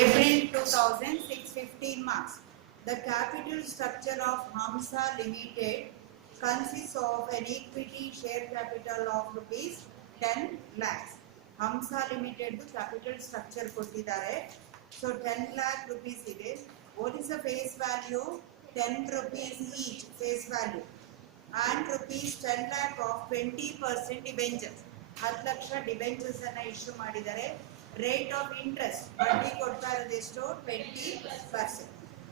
April 2000, 615 marks. The capital structure of Hamsa Limited consists of an equity share capital of rupees 10 lakhs. Hamsa Limited capital structure ಕೊಟ್ಟಿದ್ದಾರೆ. So 10 lakh rupees ಇದೆ. What is the face value? 10 rupees each face value. And rupees 10 lakh of 20% debentures. 10 lakh debentures ಅನ್ನ issue ಮಾಡಿದ್ದಾರೆ. Rate of interest ಬಡ್ಡಿ ಕೊಡ್ತಾ ಇರೋದು ಎಷ್ಟು? 20%.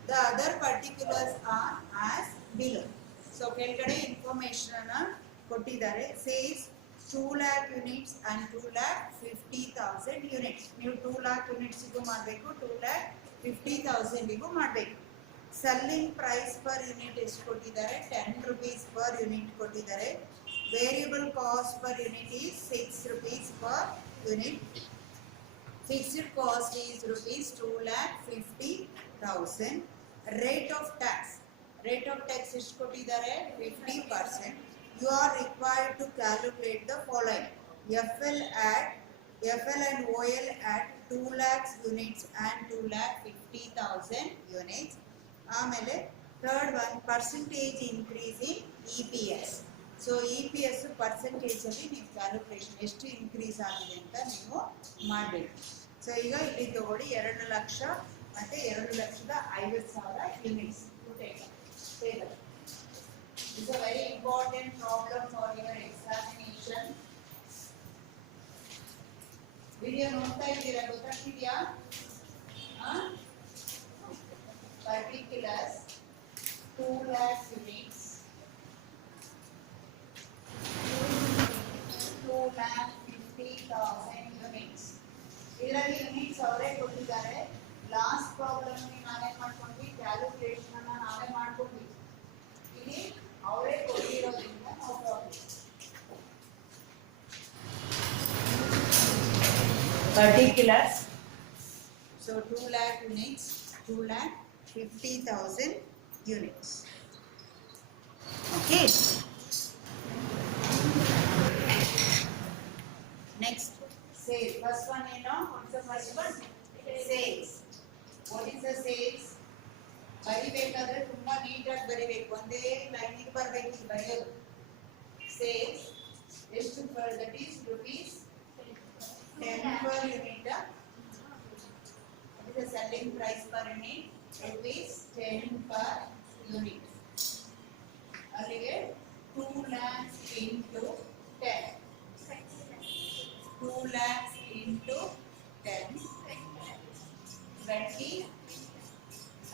The other particulars R as below. So ಕೆಳಗಡೆ information ಅನ್ನ ಕೊಟ್ಟಿದ್ದಾರೆ. Says 2 lakh units and 2,50,000 units. ನೀವು 2 lakh units ಇಗೂ ಮಾಡಬೇಕು, 2,50,000 ಇಗೂ ಮಾಡಬೇಕು. ಸೆಲ್ಲಿಂಗ್ ಪ್ರೈಸ್ ಪರ್ ಯೂನಿಟ್ ಎಷ್ಟು ಕೊಟ್ಟಿದ್ದಾರೆ? 10 rupees per unit ಕೊಟ್ಟಿದ್ದಾರೆ. Variable cost per unit is 6 rupees per unit. Fixed cost is rupees 2,50,000. Rate of tax ಎಷ್ಟು ಕೊಟ್ಟಿದ್ದಾರೆ? 50%. You are required to calculate the following. FL and OL at 2 lakhs units and 2,50,000 units. ಆಮೇಲೆ third one percentage increase in EPS. So EPS percentage ಅಲ್ಲಿ ನೀವು calculation ಎಷ್ಟು increase ಆಗಿದೆ ಅಂತ ನೀವು ಮಾಡಬೇಕು. ಸೊ ಈಗ ಇಲ್ಲಿ ತಗೊಳ್ಳಿ 2 ಲಕ್ಷ ಮತ್ತೆ 2,50,000 units. This is a very important problem for your examination. Video ನೋಡ್ತಾ ಇದ್ದೀರಾ? ಗೊತ್ತಾಗ್ತಿದೆಯಾ? Particulars 2 lakh units, 2,50,000 units. ಇದರಲ್ಲಿ ಯೂನಿಟ್ಸ್ ಅವರೇ ಕೊಟ್ಟಿದ್ದಾರೆ. ಲಾಸ್ಟ್ ಪ್ರಾಬ್ಲಮ್ ನಾವೇ ಮಾಡ್ಕೊಂಡ್ವಿ, ಕ್ಯಾಲ್ಕುಲೇಷನ್ ಅನ್ನ ನಾವೇ ಮಾಡ್ಕೊಂಡ್ವಿ. ಇಲ್ಲಿ ಅವರೇ ಕೊಟ್ಟಿರೋದ್ರಿಂದ no problem. Particulars. So 2 lakh units, 2,50,000 units. Okay. Next, sales. First one, you know, what's the first one? Sales. What is the sales? ಬರಿಬೇಕಾದ್ರೆ ತುಂಬಾ ನೀಟಾಗಿ ಬರಿಬೇಕು. ಒಂದೇ ಲೈನಿಗೆ ಬರಬೇಕು ಬರೆಯೋದು. ಸೇಲ್ಸ್ ಎಷ್ಟು? That is rupees 10 per unit. What is the selling price per unit? Rupees 10 per unit. ಅಲ್ಲಿಗೆ 2 lakhs into 10. 2 lakhs into 10. 20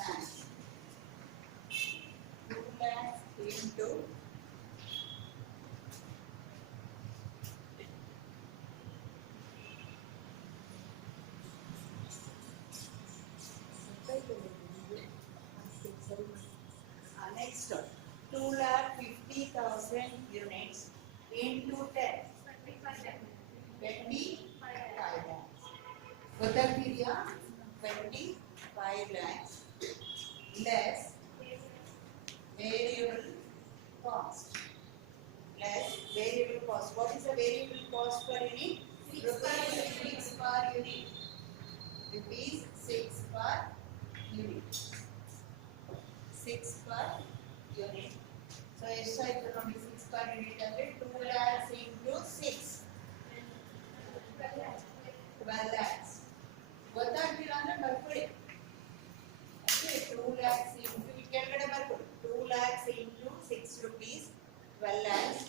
lakhs. 2 lakhs into 2,50,000 units into 10. 25 lakhs. ಗೊತ್ತಾಗ್ತಿದೆಯಾ? 25 lakhs less variable cost. What is the variable cost per unit? Rupees 6 per unit. Rupees 6 per unit. 6 per unit. So ಎಷ್ಟು ಆಯ್ತು ನೋಡಿ? 6 per unit ಅಂದ್ರೆ 2 lakhs into 6. 12 lakhs. ಗೊತ್ತಾಗ್ತಿಲ್ಲ ಅಂದ್ರೆ ಬರ್ಕೊಳ್ಳಿ. Okay, 2 lakhs into ಈ ಕೆಳಗಡೆ ಬರ್ಕೊಳ್ಳಿ. 2 lakhs into 6 rupees, 12 lakhs.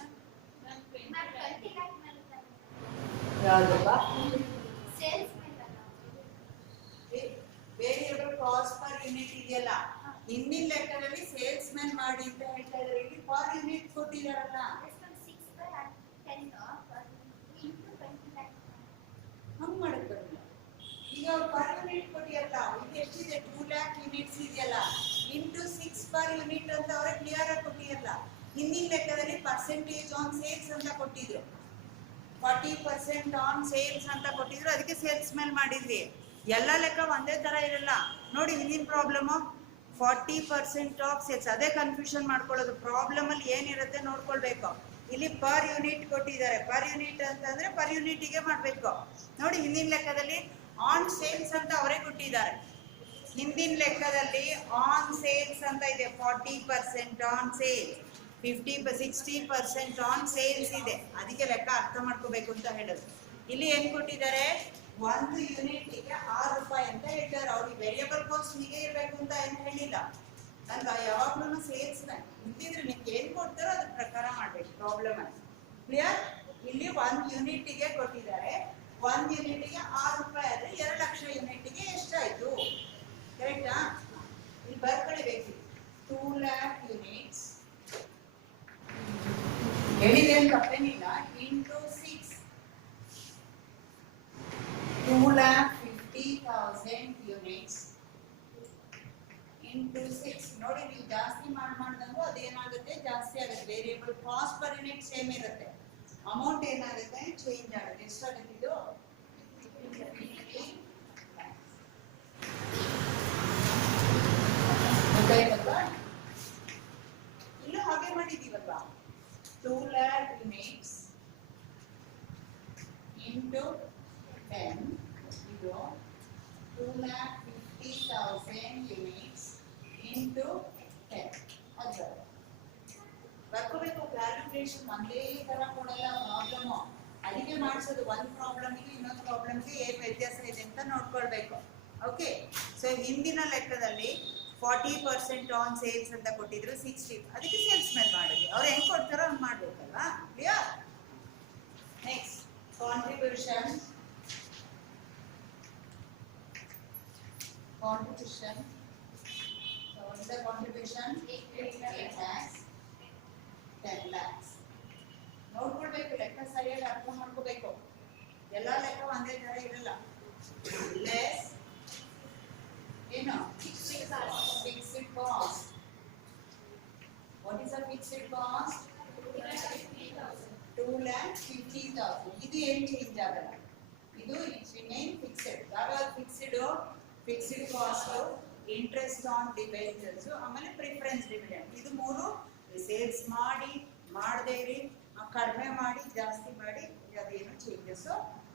ಯಾವ್ದಪ್ಪ? Sales variable cost per unit ಇದೆಯಲ್ಲ, ಹಿಂದಿನ ಲೆಕ್ಕದಲ್ಲಿ ಸೇಲ್ಸ್ ಮ್ಯಾನ್ ಮಾಡಿ ಅಂತ ಹೇಳ್ತಾ ಇದ್ದಾರೆ. ಇಲ್ಲಿ ಪರ್ ಯೂನಿಟ್ ಕೊಟ್ಟಿದಾರಲ್ಲ, ಹಂಗ್ ಮಾಡಕ್ ಬರಲ್ಲ. ಈಗ ಪರ್ ಯೂನಿಟ್ ಕೊಟ್ಟಿಯಲ್ಲ, ಇದು ಎಷ್ಟಿದೆ? 2 lakh ಯೂನಿಟ್ಸ್ ಇದೆಯಲ್ಲ, ಇಂಟು 6 ಪರ್ ಯೂನಿಟ್ ಅಂತ ಅವ್ರೆ ಕ್ಲಿಯರ್ ಆಗಿ ಕೊಟ್ಟಿಯಲ್ಲ. ಹಿಂದಿನ ಲೆಕ್ಕದಲ್ಲಿ ಪರ್ಸೆಂಟೇಜ್ ಆನ್ ಸೇಲ್ಸ್ ಅಂತ ಕೊಟ್ಟಿದ್ರು, 40% ಆನ್ ಸೇಲ್ಸ್ ಅಂತ ಕೊಟ್ಟಿದ್ರು. ಅದಕ್ಕೆ ಸೇಲ್ಸ್ ಮೇಲೆ ಮಾಡಿದ್ವಿ. ಎಲ್ಲ ಲೆಕ್ಕ ಒಂದೇ ತರ ಇರಲ್ಲ ನೋಡಿ. ಹಿಂದಿನ ಪ್ರಾಬ್ಲಮ್ 40% ಆಫ್ ಸೇಲ್ಸ್, ಅದೇ ಕನ್ಫ್ಯೂಷನ್ ಮಾಡ್ಕೊಳ್ಳೋದು. ಪ್ರಾಬ್ಲಮ್ ಅಲ್ಲಿ ಏನಿರುತ್ತೆ ನೋಡ್ಕೊಳ್ಬೇಕು. ಇಲ್ಲಿ ಪರ್ ಯೂನಿಟ್ ಕೊಟ್ಟಿದ್ದಾರೆ. ಪರ್ ಯೂನಿಟ್ ಅಂತಂದ್ರೆ ಪರ್ ಯೂನಿಟಿಗೆ ಮಾಡಬೇಕು ನೋಡಿ. ಹಿಂದಿನ ಲೆಕ್ಕದಲ್ಲಿ ಆನ್ ಸೇಲ್ಸ್ ಅಂತ ಅವರೇ ಕೊಟ್ಟಿದ್ದಾರೆ. ಹಿಂದಿನ ಲೆಕ್ಕದಲ್ಲಿ ಆನ್ ಸೇಲ್ಸ್ ಅಂತ ಇದೆ, 40% ಆನ್ ಸೇಲ್ಸ್, 60% ಆನ್ ಸೇಲ್ಸ್ ಇದೆ. ಅದಕ್ಕೆ ಲೆಕ್ಕ ಅರ್ಥ ಮಾಡ್ಕೋಬೇಕು ಅಂತ ಹೇಳೋದು. ಇಲ್ಲಿ ಏನ್ ಕೊಟ್ಟಿದ್ದಾರೆ, ಒಂದು ಯೂನಿಟ್ಗೆ 6 ರೂಪಾಯಿ ಅಂತ ಹೇಳ್ತಾರೆ. ಅವ್ರಿಗೆ ವೇರಿಯಬಲ್ ಕಾಸ್ಟ್ ಹೀಗೆ ಇರಬೇಕು ಅಂತ ಏನು ಹೇಳಿಲ್ಲ ಅಲ್ವಾ. ಯಾವಾಗ್ಲೂ ಸೇಲ್ಸ್ ಇದ್ದಿದ್ರೆ ನಿಮ್ಗೆ ಏನ್ ಕೊಡ್ತಾರೋ ಅದ್ರ ಪ್ರಕಾರ ಮಾಡ್ಬೇಕು. ಪ್ರಾಬ್ಲಮ್ ಅಲ್ಲಿ ಕ್ಲಿಯರ್. ಇಲ್ಲಿ 1 ಯೂನಿಟ್ಗೆ ಕೊಟ್ಟಿದ್ದಾರೆ, 1 ಯೂನಿಟ್ಗೆ 6 ರೂಪಾಯಿ ಆದ್ರೆ 2 ಲಕ್ಷ ಯೂನಿಟ್ಗೆ ಎಷ್ಟಾಯ್ತು, ಕರೆಕ್ಟಾ? ಇಲ್ಲಿ ಬರ್ಕೊಳ್ಬೇಕು, 2 lakh units ಹೇಳಿದೇನು ತಪ್ಪೇನಿಲ್ಲ, ಇಂಟು 6, 2,50,000 units ಇಂಟು 6. ನೋಡಿ, ನೀವು ಜಾಸ್ತಿ ಮಾಡ್ದಂಗೂ ಅದೇನಾಗುತ್ತೆ, ಜಾಸ್ತಿ ಆಗುತ್ತೆ. Variable cost per unit same ಇರುತ್ತೆ, ಅಮೌಂಟ್ ಏನಾಗುತ್ತೆ ಚೇಂಜ್ ಆಗುತ್ತೆ. ಎಷ್ಟಾಗುತ್ತೆ ಇದು? ಇಲ್ಲೂ ಹಾಗೆ ಮಾಡಿದೀವಲ್ವಾ, 2 lakh units into 10, ಇದು 2,50,000 units into 10. ಅದು ಬರ್ಕೋಬೇಕು. ಕ್ಯಾಲ್ಕುಲೇಷನ್ ಒಂದೇ ತರ ಕೊಡಲ್ಲ ಪ್ರಾಬ್ಲಮ್. ಅದಕ್ಕೆ ಮಾಡಿಸೋದು, ಒಂದು ಪ್ರಾಬ್ಲಮ್ಗೆ ಇನ್ನೊಂದು ಪ್ರಾಬ್ಲಮ್ಗೆ ಏನು ವ್ಯತ್ಯಾಸ ಇದೆ ಅಂತ ನೋಡ್ಕೊಳ್ಬೇಕು. ಓಕೆ. ಸೊ ಹಿಂದಿನ ಲೆಕ್ಕದಲ್ಲಿ 40% ಆನ್ ಸೇಲ್ಸ್ ಅಂತ ಕೊಟ್ಟಿದ್ರು, 60, ಅದಕ್ಕೆ ಸೇಲ್ಸ್ ಮೇಲೆ ಮಾಡಿದ್ವಿ. ಅವ್ರು ಹೆಂಗ್ ಕೊಡ್ತಾರೋ ಹಂಗೆ ಮಾಡ್ಬೇಕಲ್ವಾ. Clear? Next contribution. Contribution. So what is the contribution? 8 lakhs, 10 lakhs. ನೋಡ್ಕೊಳ್ಬೇಕು, ಲೆಕ್ಕ ಸರಿಯಾಗಿ ಅರ್ಥ ಮಾಡ್ಕೋಬೇಕು. ಎಲ್ಲ ಲೆಕ್ಕ ಒಂದೇ ತರ ಇರಲ್ಲ. ಲೆಸ್ ಏನು? Fixed cost. What is the fixed cost? 2,50,000. ಇದು ಏನು ಚೇಂಜ್ ಆಗಲ್ಲ, ಇದು ಇಟ್ ರಿಮೈನ್ ಫಿಕ್ಸ್ಡ್. ಯಾವಾಗ fixed? Fixed cost, interest on debentures, ಆಮೇಲೆ ಪ್ರಿಫರೆನ್ಸ್ ಡಿವಿಡೆಂಡ್. ಇದು ಮೂರು ಸೇಲ್ಸ್ ಮಾಡಿ ಮಾಡದೇ ಇರಿ, ಕಡಿಮೆ ಮಾಡಿ ಜಾಸ್ತಿ ಮಾಡಿ ಅದೇನು ಚೇಂಜಸ್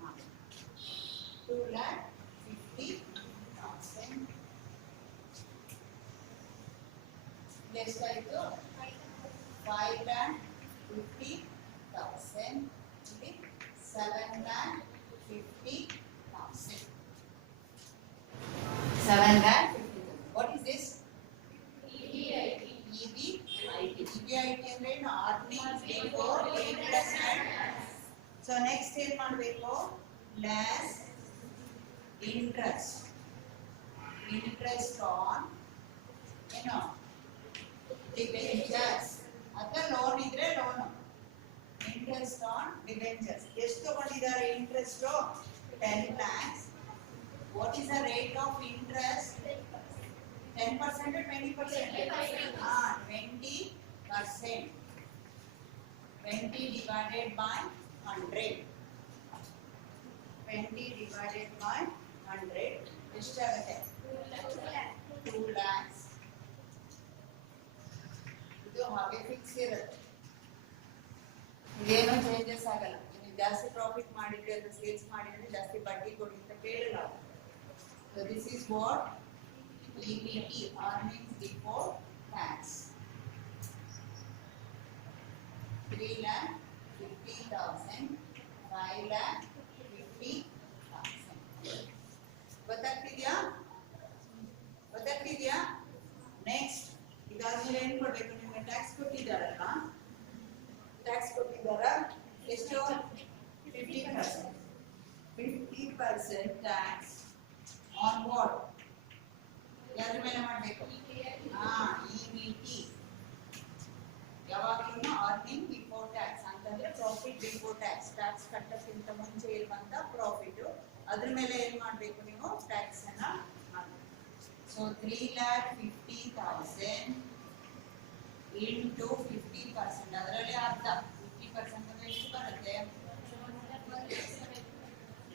ಮಾಡಿ. 2,50,000 ಎಷ್ಟಾಯ್ತು? 5,50,000. ಇಲ್ಲಿ 7,50,000. 7,50,000. What is this? EBIT. EBIT ಅಂದ್ರೆ ಏನು? Earnings before interest and tax. So next ಏನ್ ಮಾಡಬೇಕು? Less interest. Interest on ಏನು? ಡಿಬೆಂಚರ್ಸ್. ಅಥವಾ ಲೋನ್ ಇದ್ರೆ ಲೋನ್. Interest on debentures. ಎಷ್ಟು ತಗೊಂಡಿದ್ದಾರೆ interest? 10 lakhs. What is the rate of interest? 10% or 20%? 20%. 20 divided by 100. 20 divided by 100. ಎಷ್ಟಾಗುತ್ತೆ? 2 lakhs. ಇದು ಹಾಗೆ ಫಿಕ್ಸ್ ಇರುತ್ತೆ, ಇದೇನೋ ಚೇಂಜಸ್ ಆಗಲ್ಲ. ನೀವು ಜಾಸ್ತಿ ಪ್ರಾಫಿಟ್ ಮಾಡಿದ್ರೆ ಅಥವಾ ಸೇಲ್ಸ್ ಮಾಡಿದ್ರೆ ಜಾಸ್ತಿ ಬಡ್ಡಿ ಕೊಡಿ ಅಂತ ಕೇಳಲ್ಲ. So this is what EBT, earnings before tax. 3,50,000, 5,50,000. ಗೊತ್ತಾಗ್ತಿದ್ಯಾ? Next ಇದಾದ್ಮೇಲೆ ಏನ್ ಕೊಡ್ಬೇಕು? ನಿಮಗೆ ಟ್ಯಾಕ್ಸ್ ಕೊಟ್ಟಿದ್ದಾರಲ್ಲ, ಟ್ಯಾಕ್ಸ್ ಕೊಟ್ಟಿದ್ದಾರ ಎಷ್ಟು? 50%. 50% ಟ್ಯಾಕ್ಸ್ on what? ಯಾರ ಮೇಲೆ ಮಾಡಬೇಕು? EBT. ಯಾವಾಗಲೂ ಅರ್ನಿಂಗ್ ಬಿಫೋರ್ ಟ್ಯಾಕ್ಸ್ ಅಂತಂದ್ರೆ ಪ್ರಾಫಿಟ್ ಬಿಫೋರ್ ಟ್ಯಾಕ್ಸ್. ಟ್ಯಾಕ್ಸ್ ಕಟ್ಟಕ್ಕಿಂತ ಮುಂಚೆ ಇರುವಂತ ಪ್ರಾಫಿಟ್, ಅದ್ರ ಮೇಲೆ ಏನ್ ಮಾಡಬೇಕು ನೀವು? ಟ್ಯಾಕ್ಸ್ ಅನ್ನ ಮಾಡಬೇಕು. So 3,50,000 into 50%. ಅದರಲ್ಲಿ ಅರ್ಧ 50% ಅಂದ್ರೆ ಎಷ್ಟು ಬರುತ್ತೆ?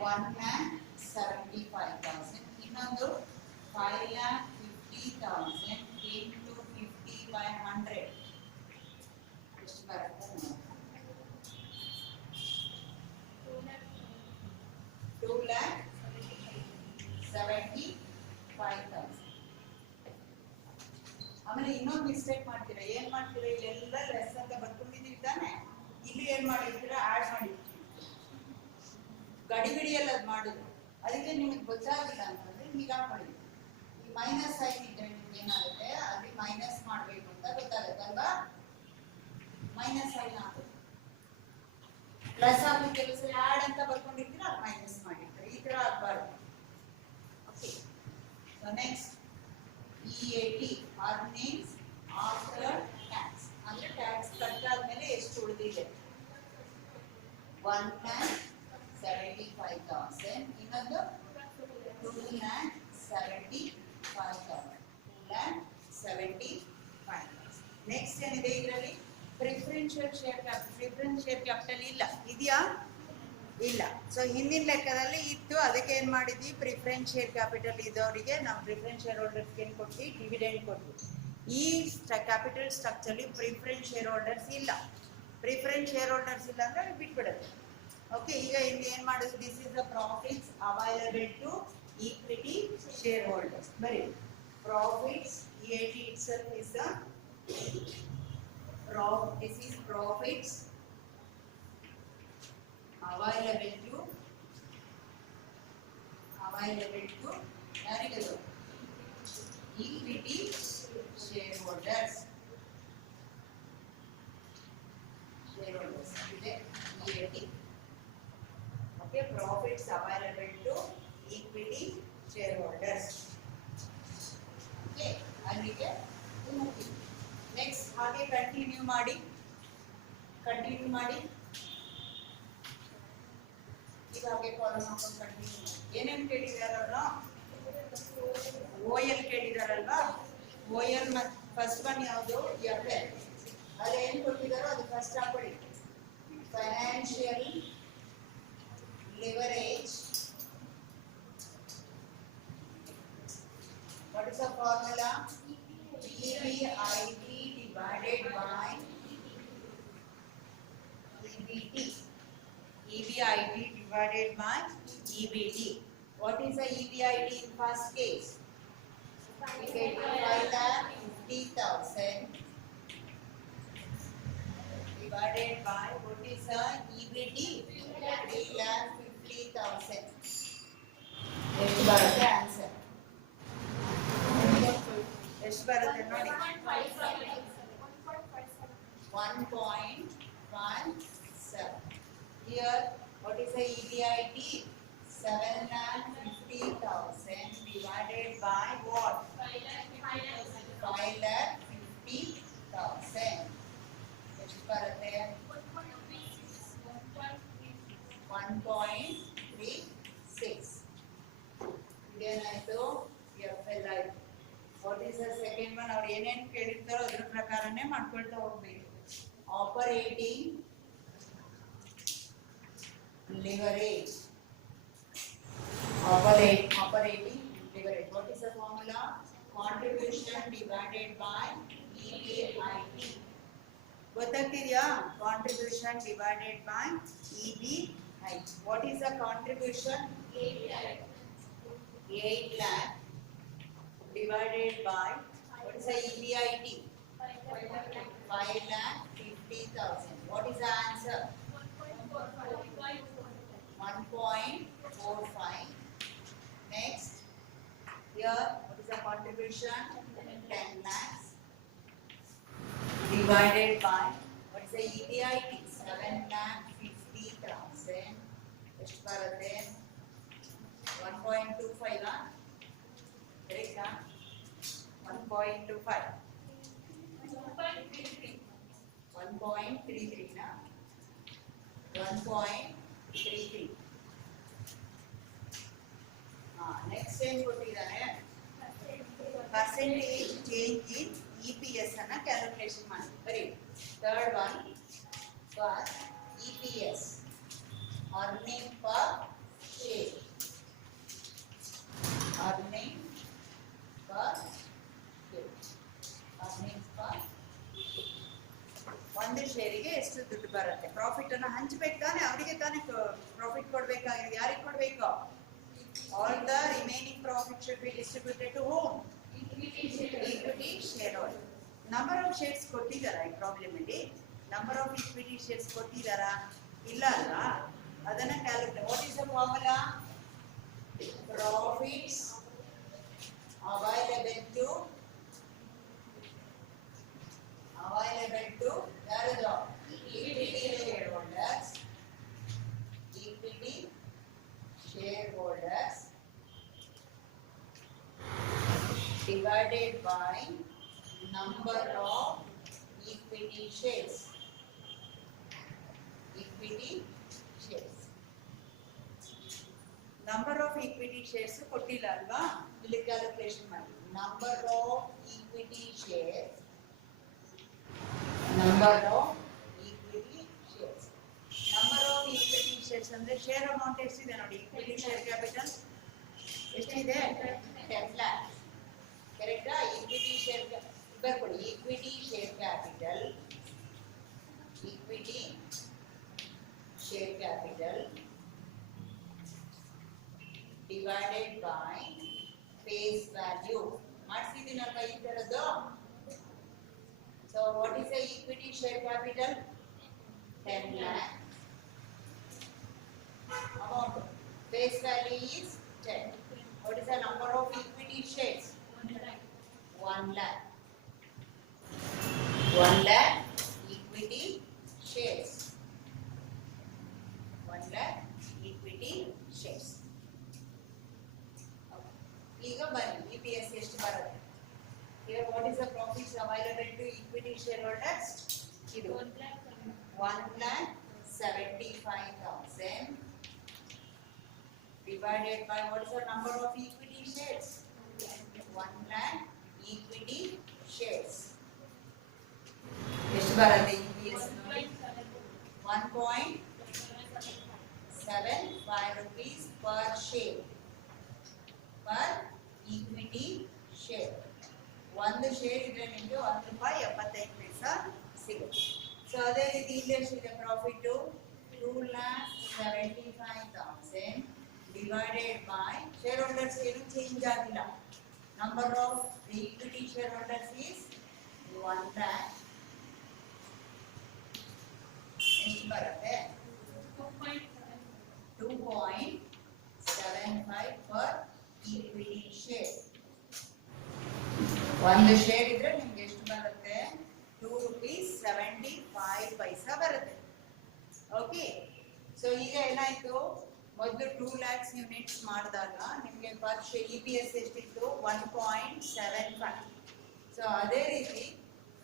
1,75,000. ಇನ್ನೊಂದು 5,50,000 into 50 by 100 ಎಷ್ಟು ಬರುತ್ತೆ? 2 lakh ಆಮೇಲೆ ಇನ್ನೊಂದು ಮಿಸ್ಟೇಕ್ ಮಾಡ್ತೀರಾ. ಏನ್ ಮಾಡ್ತೀರಾ, ಇಲ್ಲೆಲ್ಲ ಲೆಸ್ ಅಂತ ಬರ್ಕೊಂಡಿದೀವಿ ತಾನೆ, ಇಲ್ಲಿ ಏನ್ ಮಾಡಿರ್ತೀರಾ, ಆಡ್ ಮಾಡಿರ್ತೀವಿ. ಗಡಿಬಿಡಿಯಲ್ಲಿ ಅದು ಮಾಡುದು. ಅದಕ್ಕೆ ನಿಮಗೆ ಗೊತ್ತಾಗಿಲ್ಲ ಅಂತಂದ್ರೆ ಈಗ ಹಾಕೊಳ್ಳಿ. ಈ ಮೈನಸ್ ಸೈನ್ ಇದ್ರೆ ನಿಮ್ಗೆ ಏನಾಗುತ್ತೆ, ಅಲ್ಲಿ ಮೈನಸ್ ಮಾಡ್ಬೇಕು ಅಂತ ಗೊತ್ತಾಗುತ್ತಲ್ವಾ, ಮೈನಸ್ ಸೈನ್ ಆಗುತ್ತೆ. ಪ್ಲಸ್ ಆಗಿ ಕೆಲಸ ಆಡ್ ಅಂತ ಬರ್ಕೊಂಡಿರ್ತೀರ, ಅದು ಮೈನಸ್ ಮಾಡಿರ್ತಾರೆ. ಈ ತರ ಆಗಬಾರ್ದು. Okay, so next EAT earnings after tax. ಅಂದ್ರೆ ಟ್ಯಾಕ್ಸ್ ಕಟ್ಟಾದ್ಮೇಲೆ ಎಷ್ಟು ಉಳಿದಿದೆ, 1,75,000. ಇನ್ನೊಂದು 2,75,000. ನೆಕ್ಸ್ಟ್ ಏನಿದೆ ಇದರಲ್ಲಿ, preferential share capital. Preference share capital ಇಲ್ಲ, ಇದೆಯಾ, ಇಲ್ಲ. ಸೊ ಹಿಂದಿನ ಲೆಕ್ಕದಲ್ಲಿ ಇತ್ತು, ಅದಕ್ಕೆ ಏನ್ ಮಾಡಿದ್ವಿ, ಪ್ರಿಫರೆನ್ಸ್ ಶೇರ್ ಕ್ಯಾಪಿಟಲ್ ಇದ್ದವರಿಗೆ ನಾವು ಪ್ರಿಫರೆನ್ಸ್ ಶೇರ್ ಹೋಲ್ಡರ್ಸ್ ಏನ್ ಕೊಟ್ವಿ, ಡಿವಿಡೆಂಡ್ ಕೊಟ್ವಿ. ಈ ಕ್ಯಾಪಿಟಲ್ ಸ್ಟ್ರಕ್ಚರ್ಲಿ ಪ್ರಿಫರೆನ್ಸ್ ಶೇರ್ ಹೋಲ್ಡರ್ಸ್ ಇಲ್ಲ. ಪ್ರಿಫರೆನ್ಸ್ ಶೇರ್ ಹೋಲ್ಡರ್ಸ್ ಇಲ್ಲ ಅಂದ್ರೆ ಬಿಟ್ಬಿಡುತ್ತೆ. ಓಕೆ, ಈಗ ಇಲ್ಲಿ ಏನ್ ಮಾಡೋದು, this is the profits available to equity shareholders. ಬರೀ profits, EAT itself is the this is profits available to ಯಾರಿಗದು, equity shareholders ಇದೆ EAT. okay, profits available to equity shareholders. okay, ಅಲ್ಲಿಗೆ ನೆಕ್ಸ್ಟ್ ಹಾಗೆ continue ಮಾಡಿ. ಈಗ ಹಾಗೆ column ಹಾಕೊಂಡು continue ಮಾಡಿ. ಏನೇನು ಕೇಳಿದಾರಲ್ಲ, OL ಕೇಳಿದಾರಲ್ವಾ, OL ಮತ್ತು ಫಸ್ಟ್ ಒನ್ ಯಾವುದು, FL. ಅಲ್ಲಿ ಏನು ಕೊಟ್ಟಿದಾರೋ ಅದು ಫಸ್ಟ್ ಹಾಕೊಳ್ಳಿ. Financial leverage. What is the formula, EBIT divided by EBT. EBIT divided by EBT. What is the EBIT in first case? We get 5,50,000 divided by what is the EBT? 3,50,000. ಎಷ್ಟು ಬರುತ್ತೆ answer, ಎಷ್ಟು ಬರುತ್ತೆ ನೋಡಿ, 1.17. Here what is the EBIT? 7,50,000 divided by what? 5,50,000. ಎಷ್ಟು ಬರುತ್ತೆ, 1.36. ಇದೇನಾಯ್ತು, FL ಆಯ್ತು. What is the second one, ಅವ್ರು ಏನೇನು ಕೇಳಿರ್ತಾರೋ ಅದ್ರ ಪ್ರಕಾರನೇ ಮಾಡ್ಕೊಳ್ತಾ ಹೋಗ್ಬೇಕು. Operating leverage. Operating leverage. What is the formula? Contribution divided by EBIT. ಗೊತ್ತಾಗ್ತಿದೆಯಾ, contribution divided by EBIT. What is the contribution? 8 lakh divided by what is the EBIT? 5,50,000. What is the answer? 1.45. Next, here what is the contribution? 10 lakhs divided by what is the EBIT? 7,50,000. ಎಷ್ಟು ಬರುತ್ತೆ, 1.25. correct? 1.25. 1.33 na 1.33. Next ಏನು ಕೊಟ್ಟಿದ್ದಾರೆ, percentage change in EPS ಅನ್ನ calculation ಮಾಡಿ. ಬರೀ third one for EPS, earning per share. Earning per share, earning per ಒಂದು ಶೇರಿಗೆ ಎಷ್ಟು ದುಡ್ಡು ಬರುತ್ತೆ. ಪ್ರಾಫಿಟ್ ಅನ್ನು ಹಂಚಬೇಕು ತಾನೆ, ಅವರಿಗೆ ತಾನೆ ಪ್ರಾಫಿಟ್ ಕೊಡಬೇಕಾಗಿದೆ. ಯಾರಿಗೆ ಕೊಡಬೇಕು? All the remaining profit should be distributed to whom? Equity shareholder. Number of shares ಕೊಟ್ಟಿದ್ದಾರಾ ಈ ಪ್ರಾಬ್ಲಮ್ ಅಲ್ಲಿ? ನಂಬರ್ ಆಫ್ ಈಕ್ವಿಟಿ ಶೇರ್ಸ್ ಕೊಟ್ಟಿದ್ದಾರಾ? ಇಲ್ಲ ಅಲ್ವಾ? ಅದನ್ನ calculate. What is the formula? Profits available to ಯಾರದು? equity shareholders divided by number of equity shares. Number of equity shares ಕೊಟ್ಟಿಲ್ಲ ಅಲ್ವಾ? ಇಲ್ಲಿ ಕ್ಯಾಲ್ಕುಲೇಷನ್ ಮಾಡಿ. Number of equity shares. Number of equity shares ಅಂದ್ರೆ ಶೇರ್ ಅಮೌಂಟ್ ಎಷ್ಟಿದೆ ನೋಡಿ. equity share capital ಎಷ್ಟಿದೆ? 10 lakh. ಕರೆಕ್ಟಾ? equity share ಬರ್ಕೊಳ್ಳಿ. equity share capital divided by face value. ಮಾಡಿಸಿದ್ದೀನಲ್ವಾ ಈ ತರದ್ದು? So what is the equity share capital? 10 lakh. Amount. Face value is 10. What is the number of equity shares? 1 lakh. 1 lakh equity shares. 1 lakh equity shares. ಈಗ ಬನ್ನಿ EPS ಎಷ್ಟು ಬರುತ್ತೆ? Here what is the profits available to equity shareholders? ಇದು 1,75,000 divided by what is the number of equity shares? 1 lakh equity shares. ಎಷ್ಟು ಬರುತ್ತೆ EPS? 1.75 rupees per share. Per equity share. ಒಂದು share ಇದ್ರೆ ನಿಮಗೆ ₹1.75 ಸಿಗುತ್ತೆ. ಸೊ ಅದೇ ರೀತಿ ಇಲ್ಲಿ ಎಷ್ಟಿದೆ profit? 2,75,000 divided by share holders ಏನು ಚೇಂಜ್ ಆಗಿಲ್ಲ. Number of equity share holders is 1 lakh. ಎಷ್ಟು ಬರುತ್ತೆ? 2.75 per equity share. ಒಂದು ಶೇರ್ ಇದ್ರೆ ನಿಮ್ಗೆ ಎಷ್ಟು ಬರುತ್ತೆ? ₹2.75 ಬರುತ್ತೆ. ಓಕೆ. ಸೊ ಈಗ ಏನಾಯ್ತು? ಮೊದಲು 2 lakhs ಯೂನಿಟ್ಸ್ ಮಾಡಿದಾಗ ನಿಮಗೆ ಪರ್ ಶೇರ್ EPS ಎಷ್ಟಿತ್ತು? 1.75. ಸೊ ಅದೇ ರೀತಿ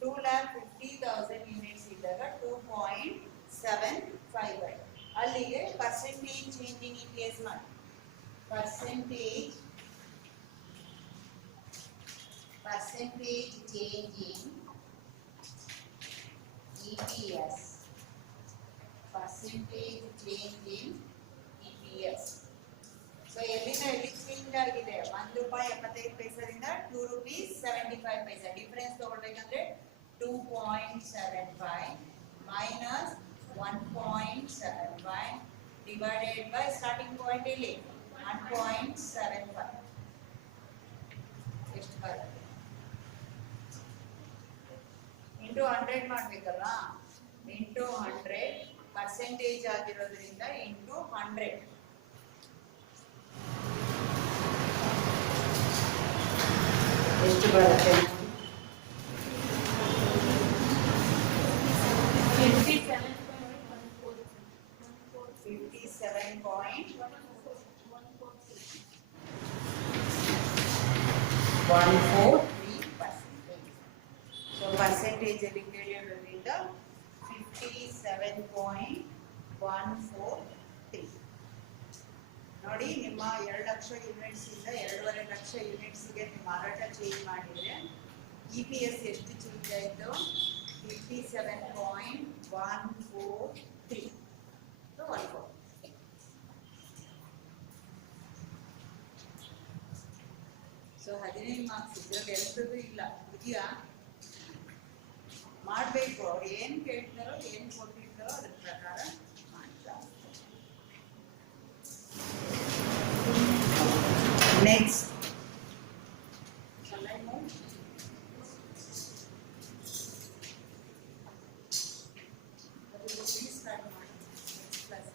2,50,000 ಯೂನಿಟ್ಸ್ ಇದ್ದಾಗ 2.75. ಅಲ್ಲಿಗೆ ಪರ್ಸೆಂಟೇಜ್ ಚೇಂಜಿಂಗ್ EPS ಮಾಡಿ. percentage change in EPS. Percentage change in EPS. So ಎಲ್ಲಿಂದ ಎಲ್ಲಿಗೆ ಚೇಂಜ್ ಆಗಿದೆ? ₹1.75 ₹2.75. ಡಿಫರೆನ್ಸ್ ತಗೊಳ್ಬೇಕಂದ್ರೆ 2.75 minus 1.75 divided by starting point ಇಲ್ಲಿ 1.75. ಎಷ್ಟು ಬರುತ್ತೆ? ಇಂಟು 100 ಮಾಡಬೇಕಲ್ಲ. ಇಂಟು 100 ಪರ್ಸೆಂಟೇಜ್ ಆಗಿರೋದ್ರಿಂದ ಇಂಟು 100. ಎಷ್ಟು ಬರುತ್ತೆ? 57.143%. So percentage ಅಲ್ಲಿ ಕೇಳಿರೋದ್ರಿಂದ 57.143. ನೋಡಿ, ನಿಮ್ಮ 2 ಲಕ್ಷ ಯೂನಿಟ್ಸ್ ಇಂದ 2.5 ಲಕ್ಷ ಯೂನಿಟ್ಸ್ ಗೆ ನಿಮ್ಮ ಮಾರಾಟ ಚೇಂಜ್ ಮಾಡಿದ್ರೆ EPS ಎಷ್ಟು ಚೇಂಜ್ ಆಯಿತು? 57.143. ಸೊ 14. ಸೊ 15 ಮಾರ್ಕ್ಸ್ ಇದ್ರಲ್ಲಿ ಎಂಥದ್ದು ಇಲ್ಲ. ಇದೆಯಾ? ಮಾಡಬೇಕು. ಅವ್ರು ಏನು ಕೇಳ್ತಾರೋ ಏನು ಕೊಟ್ಟಿರ್ತಾರೋ ಅದ್ರ ಪ್ರಕಾರ ಮಾಡ್ತಾ. Next move. Please start next class.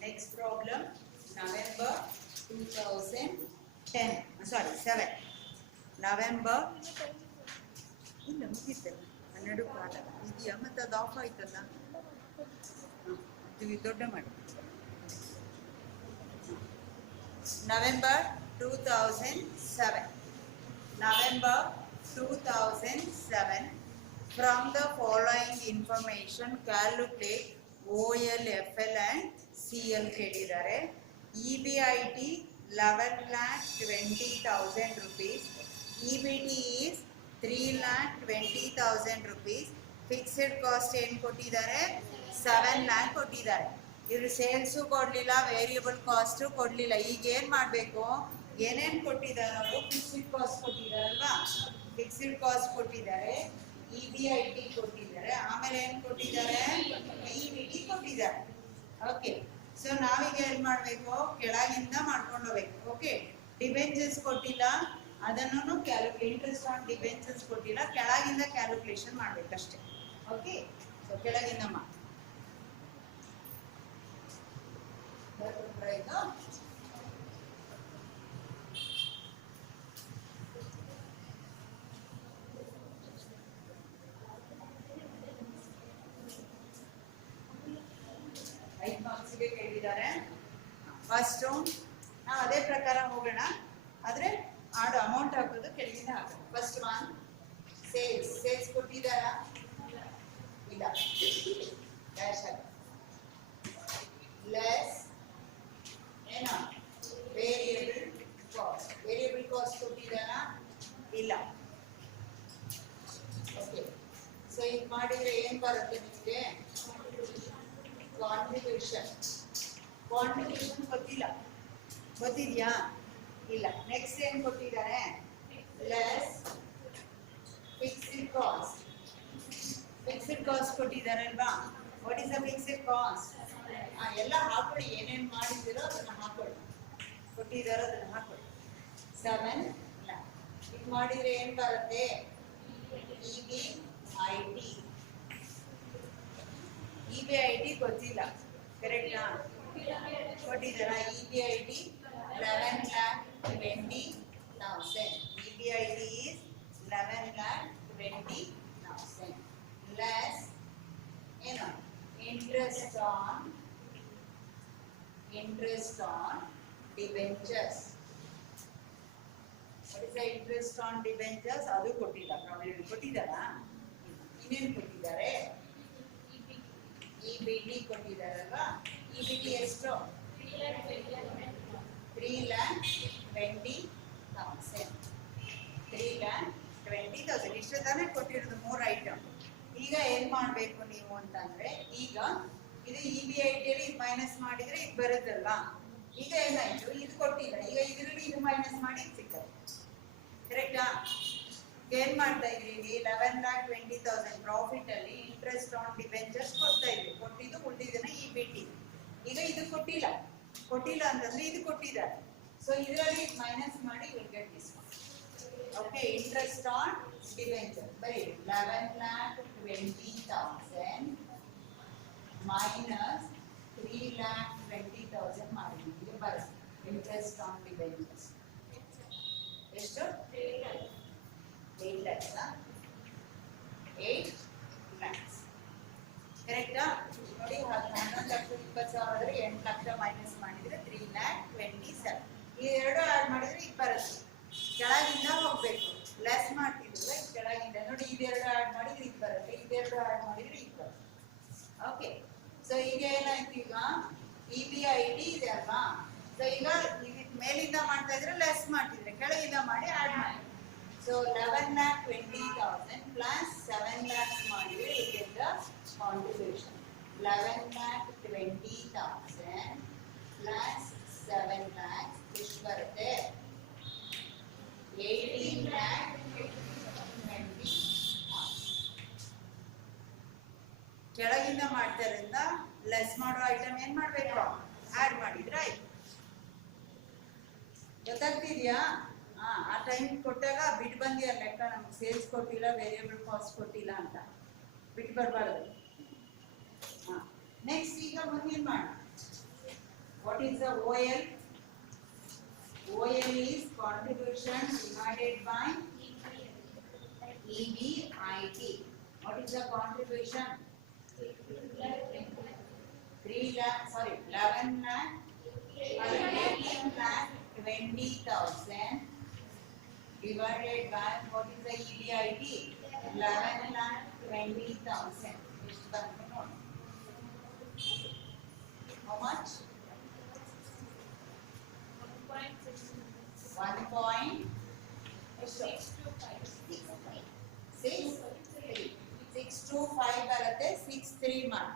Next problem, November 2010. Sorry, 7. November. ಇಲ್ಲ ಮುಗಿತಲ್ಲ 12 ಕಾಲ ಇದೆಯಾ ಮತ್ತೆ ಅದು ಆಫ್ ಆಯ್ತಲ್ಲ ಇದು ದೊಡ್ಡ ಮಾಡಿ November 2007. November 2007. From the following information calculate OLFL and CL ಕೇಳಿದ್ದಾರೆ. EBIT 11,20,000 rupees. EBT is 3,20,000 rupees. Fixed cost ಏನು ಕೊಟ್ಟಿದ್ದಾರೆ 7 lakh ಕೊಟ್ಟಿದ್ದಾರೆ. ಇವರು ಸೇಲ್ಸು ಕೊಡಲಿಲ್ಲ, ವೇರಿಯಬಲ್ ಕಾಸ್ಟು ಕೊಡಲಿಲ್ಲ. ಈಗ ಏನು ಮಾಡಬೇಕು, ಏನೇನು ಕೊಟ್ಟಿದ್ದಾರೆ ಅವರು ಫಿಕ್ಸ್ಡ್ ಕಾಸ್ಟ್ ಕೊಟ್ಟಿದ್ದಾರಲ್ವಾ, ಫಿಕ್ಸ್ಡ್ ಕಾಸ್ಟ್ ಕೊಟ್ಟಿದ್ದಾರೆ, EBIT ಕೊಟ್ಟಿದ್ದಾರೆ, ಆಮೇಲೆ ಏನು ಕೊಟ್ಟಿದ್ದಾರೆ EBT ಕೊಟ್ಟಿದ್ದಾರೆ. ಓಕೆ, ಸೊ ನಾವೀಗ ಏನು ಮಾಡಬೇಕು, ಕೆಳಗಿಂದ ಮಾಡ್ಕೊಂಡು ಹೋಗ್ಬೇಕು. ಓಕೆ, ಡಿಬೆಂಚರ್ಸ್ ಕೊಟ್ಟಿಲ್ಲ, ಅದನ್ನು ಇಂಟ್ರೆಸ್ಟ್ ಆನ್ ಡಿಬೆಂಚರ್ಸ್ ಕೊಟ್ಟಿಲ್ಲ, ಕೆಳಗಿಂದ ಕ್ಯಾಲ್ಕುಲೇಷನ್ ಮಾಡ್ಬೇಕಷ್ಟೇ. ಓಕೆ, ಸೊ ಕೆಳಗಿಂದ ಮಾಡಿ. ಕೇಳಿದ್ದಾರೆ. ಫಸ್ಟ್ ನಾವು ಅದೇ ಪ್ರಕಾರ ಹೋಗೋಣ, ಆದ್ರೆ ಆಡು ಅಮೌಂಟ್ ಹಾಕೋದು ಕೆಳಗಿಂದ ಹಾಕೋದು. ಫಸ್ಟ್ ಒನ್ ಸೇಲ್ಸ್ ಕೊಟ್ಟಿದ್ದಾರಾ ಇಲ್ಲ, ಡ್ಯಾಶ್ ಹಾಕಿ. ಲೆಸ್ ಏನೋ ವೇರಿಯಬಲ್ ಕಾಸ್ಟ್ ಕೊಟ್ಟಿದ್ದಾರಾ ಇಲ್ಲ. ಓಕೆ, ಸೊ ಇದು ಮಾಡಿದ್ರೆ ಏನ್ ಬರುತ್ತೆ ನಿಮಗೆ, ಕಾಂಟ್ರಿಬ್ಯೂಷನ್ ಗೊತ್ತಿಲ್ಲ, ಗೊತ್ತಿದ್ಯಾ ಇಲ್ಲ. ನೆಕ್ಸ್ಟ್ ಏನ್ ಕೊಟ್ಟಿದ್ದಾರೆ, ಲೆಸ್ ಫಿಕ್ಸ್ಡ್ ಕಾಸ್ಟ್ ಕೊಟ್ಟಿದ್ದಾರೆ ಅಲ್ವಾ. What is the fixed cost, ಎಲ್ಲ ಹಾಕೊಳ್ಳಿ, ಏನೇನು ಮಾಡಿದ್ದೀರೋ ಅದನ್ನ ಹಾಕೊಳ್ಳಿ, ಕೊಟ್ಟಿದ್ದಾರೋ ಅದನ್ನ ಹಾಕೊಳ್ಳಿ. 7 lakh. ಇದು ಮಾಡಿದ್ರೆ ಏನ್ ಬರುತ್ತೆ, EBIT ಗೊತ್ತಿಲ್ಲ, ಕರೆಕ್ಟಾ, ಕೊಟ್ಟಿದ್ದಾರಾ EBIT 11,20,000. EBIT is 11,20,000. Less ಏನು interest on debentures. What is the interest on debentures? ಅದು ಕೊಟ್ಟಿಲ್ಲ, ಪ್ರಾಬ್ಲಮ್ ಕೊಟ್ಟಿದ್ದಾರಾ, ಇನ್ನೇನು ಕೊಟ್ಟಿದ್ದಾರೆ, EBT ಕೊಟ್ಟಿದ್ದಾರಲ್ವಾ. EBT ಎಷ್ಟು 3,20,000. 3,20,000 ಇಷ್ಟು ತಾನೇ ಕೊಟ್ಟಿರೋದು, 3 ಐಟಮ್. ಈಗ ಏನ್ ಮಾಡ್ಬೇಕು ನೀವು ಅಂತಂದ್ರೆ, ಈಗ ಇದು EBIT ಅಲ್ಲಿ ಮೈನಸ್ ಮಾಡಿದ್ರೆ ಇದು ಬರುತ್ತಲ್ವಾ. ಈಗ ಏನಾಯ್ತು, ಇದು ಕೊಟ್ಟಿಲ್ಲ, ಈಗ ಇದರಲ್ಲಿ ಇದು ಮೈನಸ್ ಮಾಡಿ ಸಿಕ್ಕದು, ಕರೆಕ್ಟಾ. ಏನ್ ಮಾಡ್ತಾ ಇದ್ರಿ, 11,20,000 ಪ್ರಾಫಿಟ್ ಅಲ್ಲಿ ಇಂಟ್ರೆಸ್ಟ್ ಆನ್ ಡಿಬೆಂಚರ್ಸ್ ಕೊಡ್ತಾ ಇದ್ರಿ, ಕೊಟ್ಟಿದ್ದು ಉಳಿದಿದ್ದನ್ನ EBT. ಈಗ ಇದು ಕೊಟ್ಟಿಲ್ಲ ಅಂತಂದ್ರೆ ಇದು ಕೊಟ್ಟಿದ್ದಾರೆ, ಸೊ ಇದರಲ್ಲಿ ಮೈನಸ್ ಮಾಡಿ will get this one. Okay, interest on debenture ಬರೀ 11,20,000 ಮೈನಸ್ 3,20,000 ಮಾಡಿ ನಿಮಗೆ ಬರುತ್ತೆ ಇಂಟ್ರೆಸ್ಟ್ ಆನ್ ಡಿಬೆಂಚರ್ಸ್. ಎಷ್ಟು 8 lakhs. 8 lakhs ಕರೆಕ್ಟಾ. ನೋಡಿ, 11,20,000 8 ಲಕ್ಷ ಮೈನಸ್ ಮಾಡಿದ್ರೆ 3,27,000. ಈ ಎರಡು ಆಡ್ ಮಾಡಿದ್ರೆ ಇದು ಬರುತ್ತೆ. ಕೆಳಗಿಂದ ಹೋಗ್ಬೇಕು, ಲೆಸ್ ಮಾಡ್ತಿದ್ರಲ್ಲ, ಕೆಳಗಿಂದ ನೋಡಿ, ಇದೆರಡು ಆಡ್ ಮಾಡಿದ್ರೆ ಇದು ಬರುತ್ತೆ, ಇದೆರಡು ಆಡ್ ಮಾಡಿದ್ರೆ ಇದು ಬರುತ್ತೆ. ಓಕೆ, ಸೊ ಈಗ ಏನಾಯ್ತು, ಈಗ EBIT ಇದೆ ಅಲ್ವಾ. ಸೊ ಈಗ ಮೇಲಿಂದ ಮಾಡ್ತಾ ಇದ್ರೆ ಲೆಸ್ ಮಾಡ್ತಿದ್ರೆ, ಕೆಳಗಿಂದ ಮಾಡಿ ಆಡ್ ಮಾಡಿ. So 11,20,000 plus 7 lakhs ಮಾಡಿದ್ರೆ you get the contribution. 11,20,000 plus 7 lakhs ಎಷ್ಟು ಬರುತ್ತೆ, 18,20,000. ಕೆಳಗಿಂದ ಮಾಡ್ತಾರಿಂದ ಲೆಸ್ ಮಾಡೋ ಐಟಮ್ ಏನ್ ಮಾಡಬೇಕು, ಆಡ್ ಮಾಡಿದ್ರೆ ಆಯ್ತು. ಗೊತ್ತಾಗ್ತಿದ್ಯಾ? ಆ ಟೈಮ್ ಕೊಟ್ಟಾಗ ಬಿಟ್ಟು ಬಂದಿಯ ಲೆಕ್ಕ, ನಮ್ಗೆ ಸೇಲ್ಸ್ ಕೊಟ್ಟಿಲ್ಲ, ವೇರಿಯಬಲ್ ಕಾಸ್ಟ್ ಕೊಟ್ಟಿಲ್ಲ ಅಂತ ಬಿಟ್ಟು ಬರಬಾರ್ದು. ನೆಕ್ಸ್ಟ್ ಈಗ ಮುಂದೇನು ಮಾಡೋಣ? What is the OL? OL is contribution divided by EBIT. What is the contribution? 3 lakh, sorry, 11 lakh, 18 lakh 20,000 divided by what is the EBIT? 11 lakh 20,000. How much? 1.625 ಬರುತ್ತೆ. 63 ಮಾಡಿ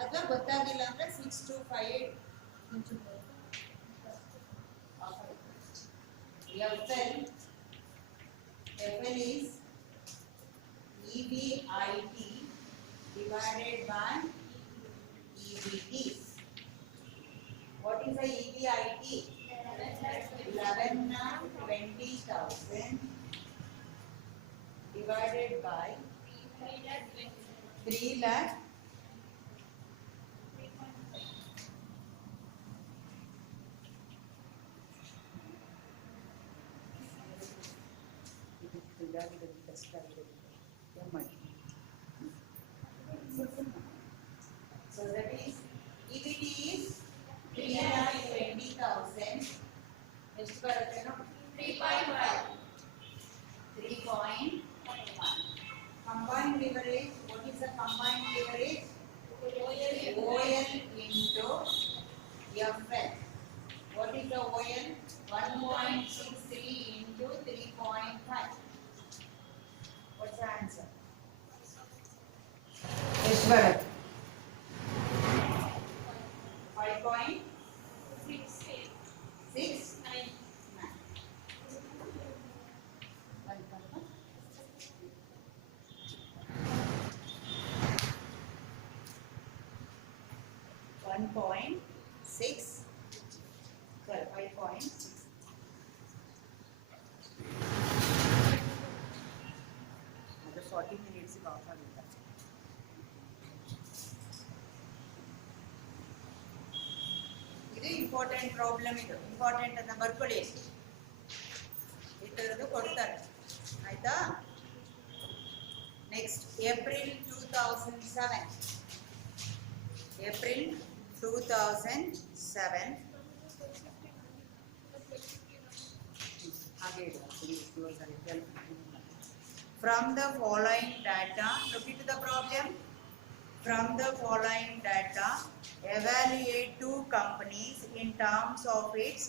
ಅಥವಾ ಗೊತ್ತಾಗಿಲ್ಲ ಅಂದ್ರೆ 6258 FL is EBIT divided by EBT. What is the EBIT? 11,20,000 divided by 3 lakh. So that is EBT is 3,20,000. ಎಷ್ಟು ಬರುತ್ತೆ? 3.1. Combined leverage. What is the combined leverage? OL into FL. What is the OL? 1.63 into 3.5. What's the answer? ಎಷ್ಟು ಬರುತ್ತೆ? 5.69. 1.6. Sorry, 5.6. Another 40 minutes is off. ಇದು important problem. ಇದು important ಅಂತ ಬರ್ಕೊಳ್ಳಿ. ಈ ಥರದ್ದು ಕೊಡ್ತಾರೆ, ಆಯ್ತಾ? Next April 2007. April 2007. From the following data, look into the problem. From the following data, evaluate two companies in terms of its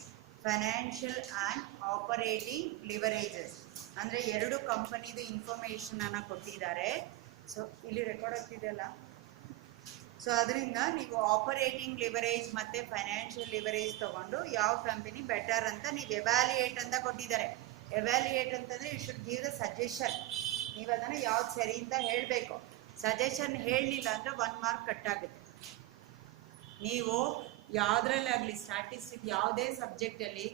financial and operating leverages. ಅಂದ್ರೆ ಎರಡು ಕಂಪನಿದು ಇನ್ಫಾರ್ಮೇಶನ್ ಅನ್ನ ಕೊಟ್ಟಿದ್ದಾರೆ. ಸೊ ಇಲ್ಲಿ ರೆಕಾರ್ಡ್ ಆಗ್ತಿದೆಯಲ್ಲ, ಸೊ ಅದರಿಂದ ನೀವು ಆಪರೇಟಿಂಗ್ ಲಿವರೇಜ್ ಮತ್ತೆ financial leverage ತಗೊಂಡು ಯಾವ ಕಂಪನಿ ಬೆಟರ್ ಅಂತ ನೀವು ಎವ್ಯಾಲ್ಯೂಯೇಟ್ ಅಂತ ಕೊಟ್ಟಿದ್ದಾರೆ. ಎವ್ಯಾಲ್ಯೂಯೇಟ್ ಅಂತಂದ್ರೆ you should give the suggestion. ನೀವು ಅದನ್ನ ಯಾವ್ದು ಸರಿ ಅಂತ ಹೇಳಬೇಕು. ಸಜೆಷನ್ ಹೇಳಲಿಲ್ಲ ಅಂದ್ರೆ 1 ಮಾರ್ಕ್ ಕಟ್ ಆಗುತ್ತೆ. ನೀವು ಯಾವುದ್ರಲ್ಲಾಗಲಿ ಸ್ಟ್ಯಾಟಿಸ್ಟಿಕ್ ಯಾವುದೇ ಸಬ್ಜೆಕ್ಟಲ್ಲಿ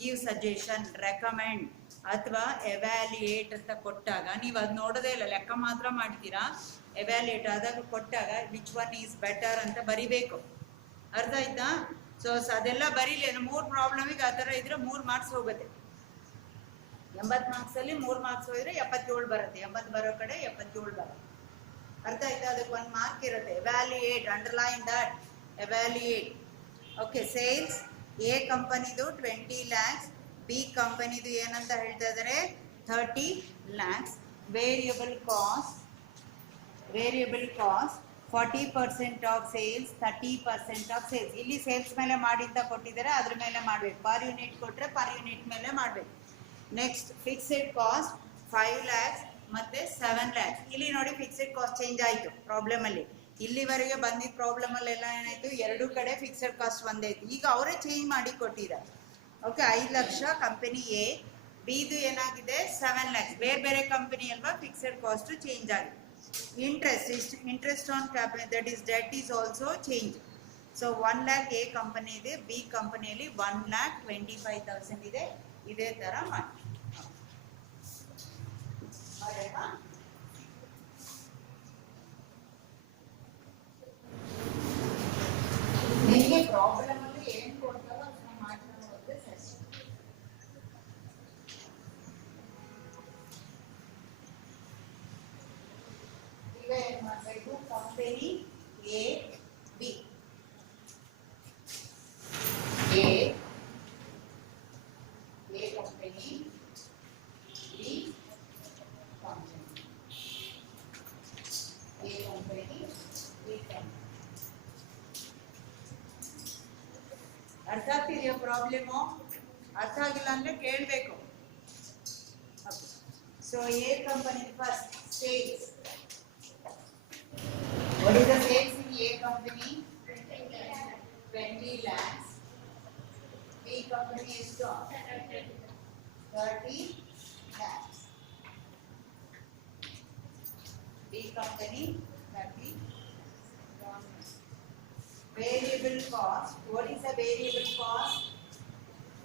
ಗಿವ್ ಸಜೆಷನ್, ರೆಕಮೆಂಡ್ ಅಥವಾ ಎವ್ಯಾಲ್ಯೂಯೇಟ್ ಅಂತ ಕೊಟ್ಟಾಗ ನೀವು ಅದು ನೋಡೋದೇ ಇಲ್ಲ, ಲೆಕ್ಕ ಮಾತ್ರ ಮಾಡ್ತೀರಾ. ಎವ್ಯಾಲ್ಯೂಯೇಟ್ ಆದಾಗ ಕೊಟ್ಟಾಗ ವಿಚ್ ಒನ್ ಈಸ್ ಬೆಟರ್ ಅಂತ ಬರಿಬೇಕು. ಅರ್ಥ ಆಯ್ತಾ? ಸೊ ಅದೆಲ್ಲ ಬರೀಲಿ. 3 ಪ್ರಾಬ್ಲಮಿಗೆ ಆ ಥರ ಇದ್ರೆ 3 ಮಾರ್ಕ್ಸ್ ಹೋಗುತ್ತೆ. 80 ಮಾರ್ಕ್ಸಲ್ಲಿ 3 ಮಾರ್ಕ್ಸ್ ಹೋದರೆ 77 ಬರುತ್ತೆ. 80 ಬರೋ ಕಡೆ 77 ಬರುತ್ತೆ. ಅರ್ಥ ಆಯ್ತಾ? ಅದಕ್ಕೆ 1 ಮಾರ್ಕ್ ಇರುತ್ತೆ. Evaluate, underline that, evaluate. Okay, sales A ಕಂಪನಿದು 20 lakhs, ಬಿ ಕಂಪನಿದು ಏನಂತ ಹೇಳ್ತಾ ಇದ್ದಾರೆ 30 lakhs. Variable cost 40% of sales, 30% of sales. ಇಲ್ಲಿ ಸೇಲ್ಸ್ ಮೇಲೆ ಮಾಡಿ ಅಂತ ಕೊಟ್ಟಿದ್ದಾರೆ, ಅದ್ರ ಮೇಲೆ ಮಾಡಬೇಕು. ಪರ್ ಯೂನಿಟ್ ಕೊಟ್ಟರೆ ಪರ್ ಯೂನಿಟ್ ಮೇಲೆ ಮಾಡಬೇಕು. ನೆಕ್ಸ್ಟ್ ಫಿಕ್ಸೆಡ್ ಕಾಸ್ಟ್ 5 lakhs ಮತ್ತೆ 7 lakhs. ಇಲ್ಲಿ ನೋಡಿ ಫಿಕ್ಸೆಡ್ ಕಾಸ್ಟ್ ಚೇಂಜ್ ಆಯಿತು ಪ್ರಾಬ್ಲಮಲ್ಲಿ. ಇಲ್ಲಿವರೆಗೆ ಬಂದಿದ್ದ ಪ್ರಾಬ್ಲಮಲ್ಲೆಲ್ಲ ಏನಾಯಿತು, ಎರಡು ಕಡೆ ಫಿಕ್ಸೆಡ್ ಕಾಸ್ಟ್ ಒಂದೇ ಇತ್ತು. ಈಗ ಅವರೇ ಚೇಂಜ್ ಮಾಡಿ ಕೊಟ್ಟಿದ್ದಾರೆ. ಓಕೆ, 5 ಲಕ್ಷ ಕಂಪನಿ ಎ, ಬಿದು ಏನಾಗಿದೆ 7 lakhs. ಬೇರೆ ಬೇರೆ ಕಂಪನಿ ಅಲ್ವಾ, ಫಿಕ್ಸೆಡ್ ಕಾಸ್ಟು ಚೇಂಜ್ ಆಗಿದೆ. interest on capital, that is debt is also changed. So 1 lakh A company ಇದೆ, B ಕಂಪನಿಯಲ್ಲಿ 1,25,000 ಇದೆ. ಇದೇ ತರ ಮಾಡಿ. ನಿಮಗೆ ಪ್ರಾಬ್ಲಮ್ ಅಲ್ಲಿ ಏನು ಕೊಡ್ತಾರೋ ಅದನ್ನ ಮಾಡ್ಕೊಂಡು ಹೋದ್ರೆ ಸರಿ. ಈಗ ಏನು ಮಾಡಬೇಕು? Company A B A company, B company, A company, B company. ಅರ್ಥ ಆಗ್ತಿದೆಯಾ ಪ್ರಾಬ್ಲಮು? ಅರ್ಥ ಆಗಿಲ್ಲ ಅಂದ್ರೆ ಕೇಳಬೇಕು. So A company first sales. What is the sales in A company? 20 lakhs. B company is 30 lakhs. B company 30 lakhs. Variable cost. What is the variable cost?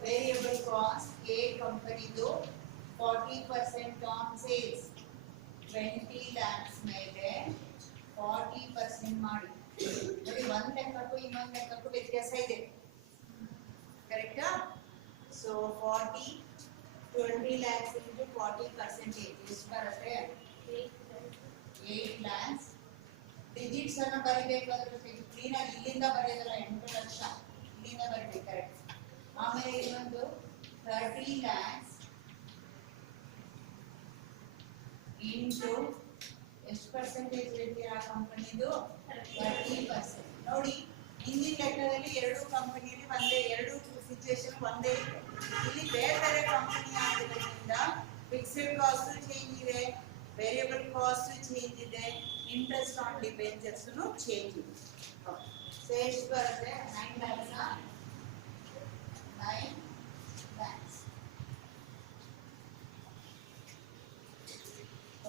Variable cost A company do 40% on sales. 20 lakhs ಮೇಲೆ 40% ಮಾಡಿ. ನೋಡಿ ಒಂದು ಲೆಕ್ಕಕ್ಕೂ ಇನ್ನೊಂದು ಲೆಕ್ಕಕ್ಕೂ ವ್ಯತ್ಯಾಸ ಇದೆ. ಕರೆಕ್ಟಾ? So 20 lakhs into 40% ಎಷ್ಟು ಬರುತ್ತೆ? 8 lakhs. ಡಿಜಿಟ್ಸ್ ಅನ್ನು ಬರಿಬೇಕಾದ್ರೆ ಕ್ಲೀನ್ ಆಗಿ ಇಲ್ಲಿಂದ ಬರೆಯೋದಲ್ಲ, 8 ಲಕ್ಷ ಇಲ್ಲಿಂದ ಬರಬೇಕು. ಕರೆಕ್ಟ್. ಆಮೇಲೆ ಇನ್ನೊಂದು 30 lakhs into ಎಷ್ಟು ಪರ್ಸೆಂಟೇಜ್ ಹೇಳ್ತೀರಾ ಕಂಪನಿದು? 30%. ನೋಡಿ ಹಿಂದಿನ ಲೆಕ್ಕದಲ್ಲಿ ಎರಡು ಕಂಪನಿಯಲ್ಲಿ ಒಂದೇ, ಎರಡು ಸಿಚುವೇಶನ್ ಒಂದೇ ಇದೆ. ಇಲ್ಲಿ ಬೇರೆ ಬೇರೆ ಕಂಪನಿ ಆಗಿರೋದ್ರಿಂದ ಫಿಕ್ಸ್ಡ್ ಕಾಸ್ಟ್ ಚೇಂಜ್ ಇದೆ, ವೇರಿಯಬಲ್ ಕಾಸ್ಟ್ ಚೇಂಜ್ ಇದೆ, ಇಂಟ್ರೆಸ್ಟ್ ಆನ್ ಡಿಬೆಂಚರ್ಸ್ ಚೇಂಜ್ ಇದೆ. ಸೊ ಎಷ್ಟು ಬರುತ್ತೆ? 9 lakhs. 9 lakhs.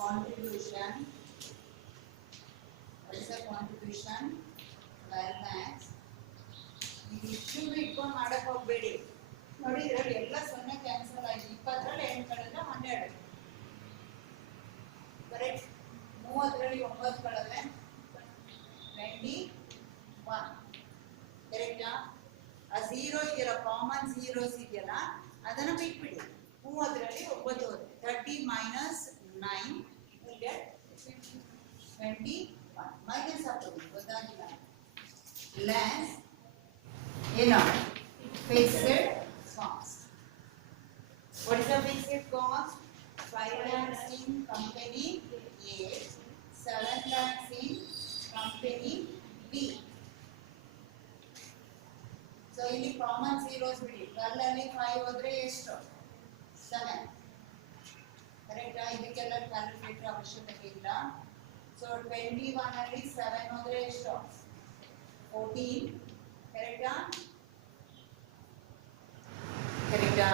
Contribution. What is the contribution? 12 lakhs. ಇದು ಇಷ್ಟು ಇಟ್ಕೊಂಡು ಮಾಡಕ್ ಹೋಗ್ಬೇಡಿ. ನೋಡಿ ಇದರಲ್ಲಿ ಎಲ್ಲ 0 ಕ್ಯಾನ್ಸಲ್ ಆಯ್ತು. 20ರಲ್ಲಿ 8 ಕಳೆದ್ರೆ 12. ಕರೆಕ್ಟ್. 30ರಲ್ಲಿ 9 ಕಳೆದ್ರೆ 21. ಕರೆಕ್ಟಾ? ಆ 0 ಇದೆಯಲ್ಲ, ಕಾಮನ್ ಝೀರೋಸ್ ಇದೆಯಲ್ಲ, ಅದನ್ನ ಬಿಟ್ಬಿಡಿ. 30ರಲ್ಲಿ 9 ಹೋದ್ರೆ 30 minus 9 will get 21. ಮೈನಸ್ ಹಾಕೋದು ಗೊತ್ತಾಗಿಲ್ಲ. ಲೆಸ್ ಏನು? Fixed cost. What is the fixed cost? 5 lakhs in company A, 7 lakhs in company B. So ಇಲ್ಲಿ ಕಾಮನ್ ಝೀರೋಸ್ ಬಿಡಿ. 12 ಅಲ್ಲಿ 5 ಹೋದ್ರೆ ಎಷ್ಟು? 7. ಕರೆಕ್ಟಾ? ಇದಕ್ಕೆಲ್ಲ ಕ್ಯಾಲ್ಕುಲೇಟರ್ ಅವಶ್ಯಕತೆ ಇಲ್ಲ. ಸೊ 21 ಅಲ್ಲಿ 7 ಹೋದ್ರೆ ಎಷ್ಟು? 14. ಕರೆಕ್ಟಾ? ಕರೆಕ್ಟಾ?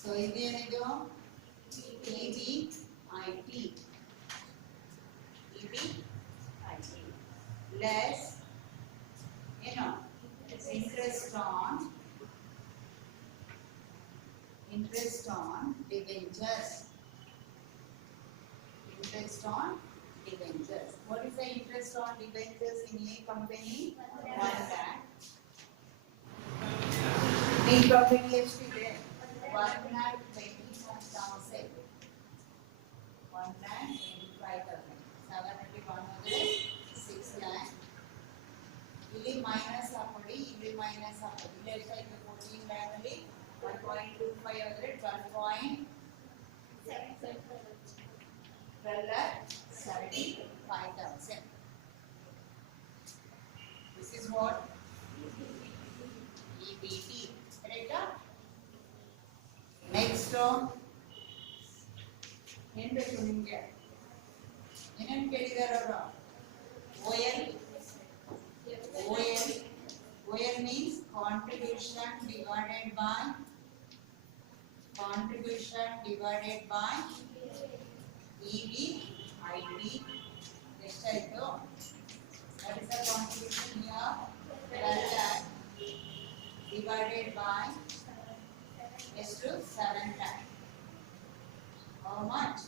ಸೊ ಇದೇನಿದು? EBIT. ಲೆಸ್ ಏನು? Interest on debentures. Interest on debentures. What is the interest on debentures in A company? 1 lakh. B company ಎಷ್ಟಿದೆ? 1,25,000. 1,25,000. 7 ಅಲ್ಲಿ 1 ಹೋದ್ರೆ 6 lakh. ಇಲ್ಲಿ ಮೈನಸ್ ಹಾಕೊಳ್ಳಿ, ಇಲ್ಲಿ ಮೈನಸ್ ಹಾಕೊಳ್ಳಿ. ಇಲ್ಲಿ ಎಷ್ಟಾಯ್ತು? 14 lakh ಅಲ್ಲಿ 1.25 ಹೋದ್ರೆ 12,75,000. This is what? EBT. Correct? Next ಏನು ಬೇಕು ನಿಮಗೆ? ಏನೇನು ಕೇಳಿದಾರ ಅವರು? OL. OL means contribution divided by EBIT. EBIT ಎಷ್ಟಾಯ್ತು? What is the contribution here? 12 lakh divided by ಎಷ್ಟು? 7 lakh. How much?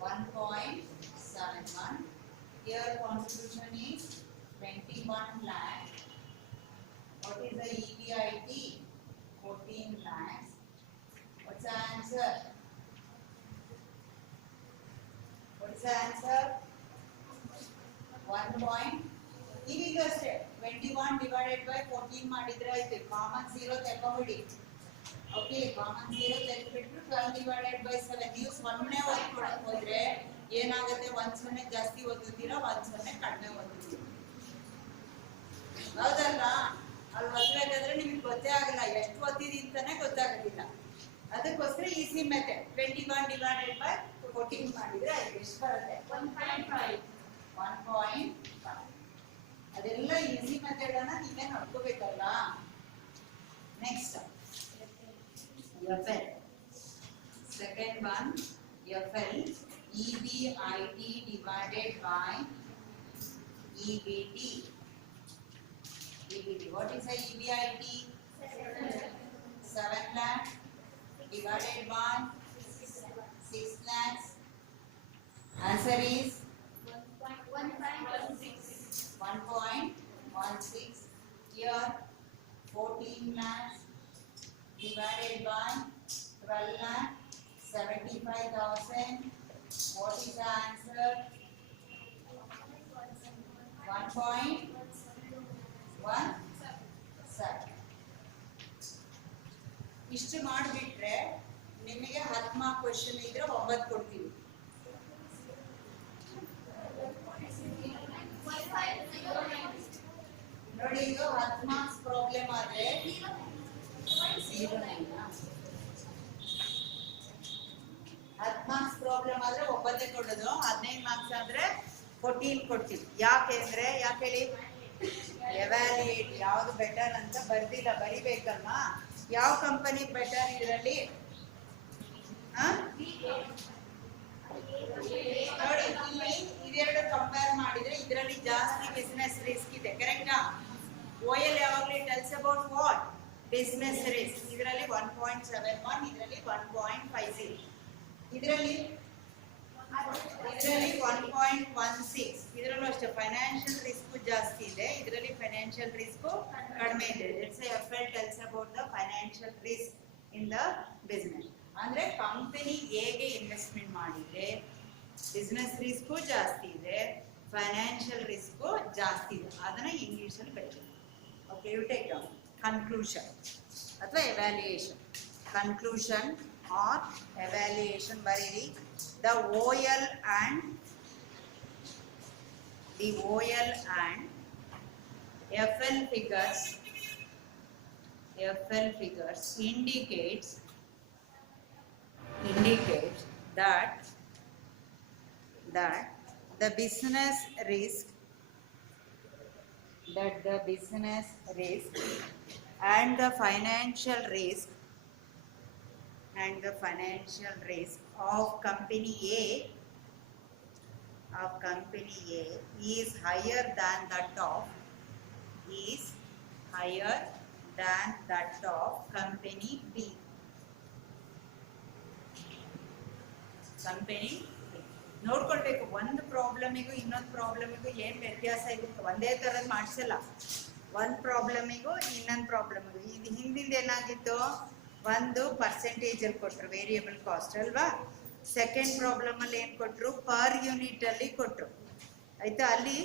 1.71. Here contribution is 21 lakh. What is the EBIT? 14 lakhs. What's the answer? What's the answer? 1. ಈಗ ಅಷ್ಟೇ 21 divided by 14 ಮಾಡಿದ್ರೆ ಆಯ್ತು. Common 0 ತೆಗೆದುಬಿಡಿ. Okay, common 0 ತೆಗೆದುಬಿಟ್ಟು 12 divided by 7. ನೀವು 0 ಓದ್ಕೊಳಕ್ಕೆ ಹೋದ್ರೆ ಏನಾಗುತ್ತೆ? 1 0 ಜಾಸ್ತಿ ಓದುತ್ತೀರಾ, 1 0 ಕಡಿಮೆ ಓದುತ್ತೀರಾ. ಹೌದಲ್ಲ? ಅಲ್ಲಿ ಓದಬೇಕಾದ್ರೆ ನಿಮಗೆ ಗೊತ್ತೇ ಆಗಲ್ಲ, ಎಷ್ಟು ಓದಿದೀನಿ ಅಂತಾನೆ ಗೊತ್ತಾಗೋದಿಲ್ಲ. ಅದಕ್ಕೋಸ್ಕರ ಈಸಿ ಮೆಥಡ್ 21 divided by 14 ಮಾಡಿದ್ರೆ ಆಯ್ತು. ಎಷ್ಟು ಬರುತ್ತೆ? 1.5. ಅದೆಲ್ಲ ಈಸಿ ಮೆಥಡ್ ಅನ್ನ ನೀವೇ ನೋಡ್ಕೋಬೇಕಲ್ಲ. Next FL. Second one, FL, EBIT divided by EBT. EBT. What is the EBIT? 7 lakh divided by 6 lakhs. Answer is 1.16. Here 14 lakhs divided by 12 lakh 75,000. What is the answer? 1.17. ಇಷ್ಟು ಮಾಡಿಬಿಟ್ರೆ ನಿಮಗೆ 10 mark question ಇದ್ರೆ 9 ಕೊಡ್ತೀವಿ. ನೋಡಿ, ಇದು 10 marks problem ಆದ್ರೆ 10 marks problem ಆದ್ರೆ 9 ಕೊಡೋದು. 15 ಮಾರ್ಕ್ಸ್ ಆದ್ರೆ 14 ಕೊಡ್ತೀವಿ. ಯಾಕೆ ಹೇಳಿ? ಎವ್ಯಾಲ್ಯೂಯೇಟ್ ಯಾವ್ದು ಬೆಟರ್ ಅಂತ ಬರ್ದಿಲ್ಲ, ಬರಿಬೇಕಲ್ವಾ? ಯಾವ ಕಂಪನಿ ಬೆಟರ್ ಇದರಲ್ಲಿ? ನೋಡಿ, ಇಲ್ಲಿ ಇವೆರಡು ಕಂಪೇರ್ ಮಾಡಿದ್ರೆ ಇದರಲ್ಲಿ ಜಾಸ್ತಿ ಬಿಸ್ನೆಸ್ ರಿಸ್ಕ್ ಇದೆ. ಕರೆಕ್ಟಾ? OL ಯಾವಾಗಲೂ tells about what? Business risk. ಇದರಲ್ಲಿ 1.71, ಇದರಲ್ಲಿ 1.50, ಇದರಲ್ಲಿ 1.16. ಇದರಲ್ಲೂ ಅಷ್ಟೇ ಫೈನಾನ್ಷಿಯಲ್ ರಿಸ್ಕ್ ಜಾಸ್ತಿ ಇದೆ, ಇದರಲ್ಲಿ ಫೈನಾನ್ಷಿಯಲ್ ರಿಸ್ಕ್ ಕಡಿಮೆ ಇದೆ. It's FL tells about the financial risk in the business. ಅಂದ್ರೆ ಕಂಪನಿ ಹೇಗೆ ಇನ್ವೆಸ್ಟ್ಮೆಂಟ್ ಮಾಡಿದ್ರೆ ಬಿಸ್ನೆಸ್ ರಿಸ್ಕ್ ಜಾಸ್ತಿ ಇದೆ, ಫೈನಾನ್ಷಿಯಲ್ ರಿಸ್ಕ್ ಜಾಸ್ತಿ ಇದೆ. ಅದನ್ನ ಇಂಗ್ಲಿಷ್ ಅಲ್ಲಿ ಬರೀತೀವಿ. Okay, you take down conclusion ಅಥವಾ ಎವ್ಯಾಲ್ಯೂಯೇಷನ್. ಕನ್ಕ್ಲೂಷನ್ ಆರ್ ಎವ್ಯಾಲ್ಯೂಯೇಷನ್ ಬರೀರಿ. The OL and FL figures indicates that the business risk and the financial risk of company A is higher than that of company B. ನೋಡ್ಕೊಳ್ಬೇಕು, ಒಂದು ಪ್ರಾಬ್ಲಮಿಗೂ ಇನ್ನೊಂದು ಪ್ರಾಬ್ಲಮಿಗೂ ಏನು ವ್ಯತ್ಯಾಸ ಇರುತ್ತೆ. ಒಂದೇ ಥರದ್ದು ಮಾಡಿಸಲ್ಲ. ಒಂದು ಪ್ರಾಬ್ಲಮಿಗೂ ಇನ್ನೊಂದು ಪ್ರಾಬ್ಲಮಿಗೂ. ಇದು ಹಿಂದಿಂದ ಏನಾಗಿತ್ತು? ಒಂದು ಪರ್ಸೆಂಟೇಜ್ ಅಲ್ಲಿ ಕೊಟ್ಟರು, ವೇರಿಯಬಲ್ ಕಾಸ್ಟ್ ಅಲ್ವಾ? ಸೆಕೆಂಡ್ ಪ್ರಾಬ್ಲಮ್ ಅಲ್ಲಿ ಏನು ಕೊಟ್ಟರು? ಪರ್ ಯೂನಿಟ್ ಅಲ್ಲಿ ಕೊಟ್ಟರು. ಆಯ್ತಾ? ಅಲ್ಲಿ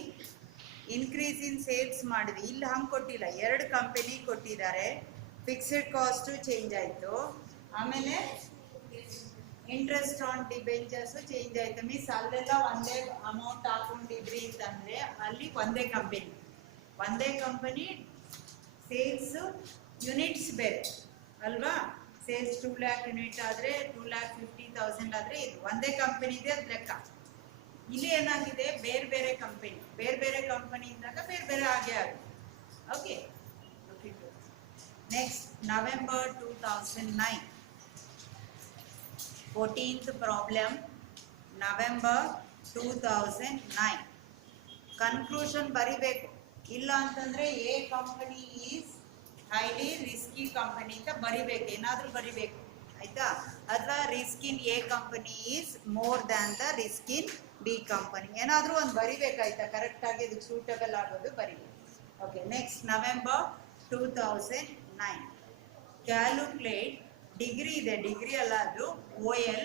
ಇನ್ಕ್ರೀಸ್ ಇನ್ ಸೇಲ್ಸ್ ಮಾಡಿದ್ವಿ. ಇಲ್ಲಿ ಹಂಗೆ ಕೊಟ್ಟಿಲ್ಲ, ಎರಡು ಕಂಪನಿ ಕೊಟ್ಟಿದ್ದಾರೆ. ಫಿಕ್ಸ್ಡ್ ಕಾಸ್ಟ್ ಚೇಂಜ್ ಆಯಿತು, ಆಮೇಲೆ ಇಂಟ್ರೆಸ್ಟ್ ಆನ್ ಡಿಬೆಂಚರ್ಸ್ ಚೇಂಜ್ ಆಯ್ತು. ಮೀನ್ಸ್ ಅಲ್ಲೆಲ್ಲ ಒಂದೇ ಅಮೌಂಟ್ ಹಾಕೊಂಡಿದ್ರಿ ಅಂತಂದ್ರೆ ಅಲ್ಲಿ ಒಂದೇ ಕಂಪನಿ ಸೇಲ್ಸ್ ಯೂನಿಟ್ಸ್ ಬೇರೆ ಅಲ್ವಾ? ಸೇಲ್ಸ್ 2 lakh ಯೂನಿಟ್ ಆದರೆ 2,50,000 ಆದರೆ ಇದು ಒಂದೇ ಕಂಪನಿದೆ ಅದು ಲೆಕ್ಕ. ಇಲ್ಲಿ ಏನಾಗಿದೆ? ಬೇರೆ ಬೇರೆ ಕಂಪನಿ ಇದ್ದಾಗ ಬೇರೆ ಬೇರೆ ಆಗೇ ಆಗುತ್ತೆ. Okay. Next, November 2009. 14th problem, November 2009. Conclusion ಬರಿಬೇಕು. ಇಲ್ಲ ಅಂತಂದ್ರೆ A company is highly risky company ಅಂತ ಬರಿಬೇಕು. ಏನಾದ್ರೂ ಬರಿಬೇಕು ಆಯ್ತಾ. ಅಥವಾ risk in a company is more than the risk in B company, ಏನಾದ್ರೂ ಒಂದು ಬರಿಬೇಕಾಯ್ತಾ. ಕರೆಕ್ಟ್ ಆಗಿ ಇದಕ್ಕೆ ಸೂಟಬಲ್ ಆಗೋದು ಬರಿಬೇಕು. Okay, next November 2009. Calculate degree ಇದೆ, ಡಿಗ್ರಿ ಅಲ್ಲ ಅದು OL,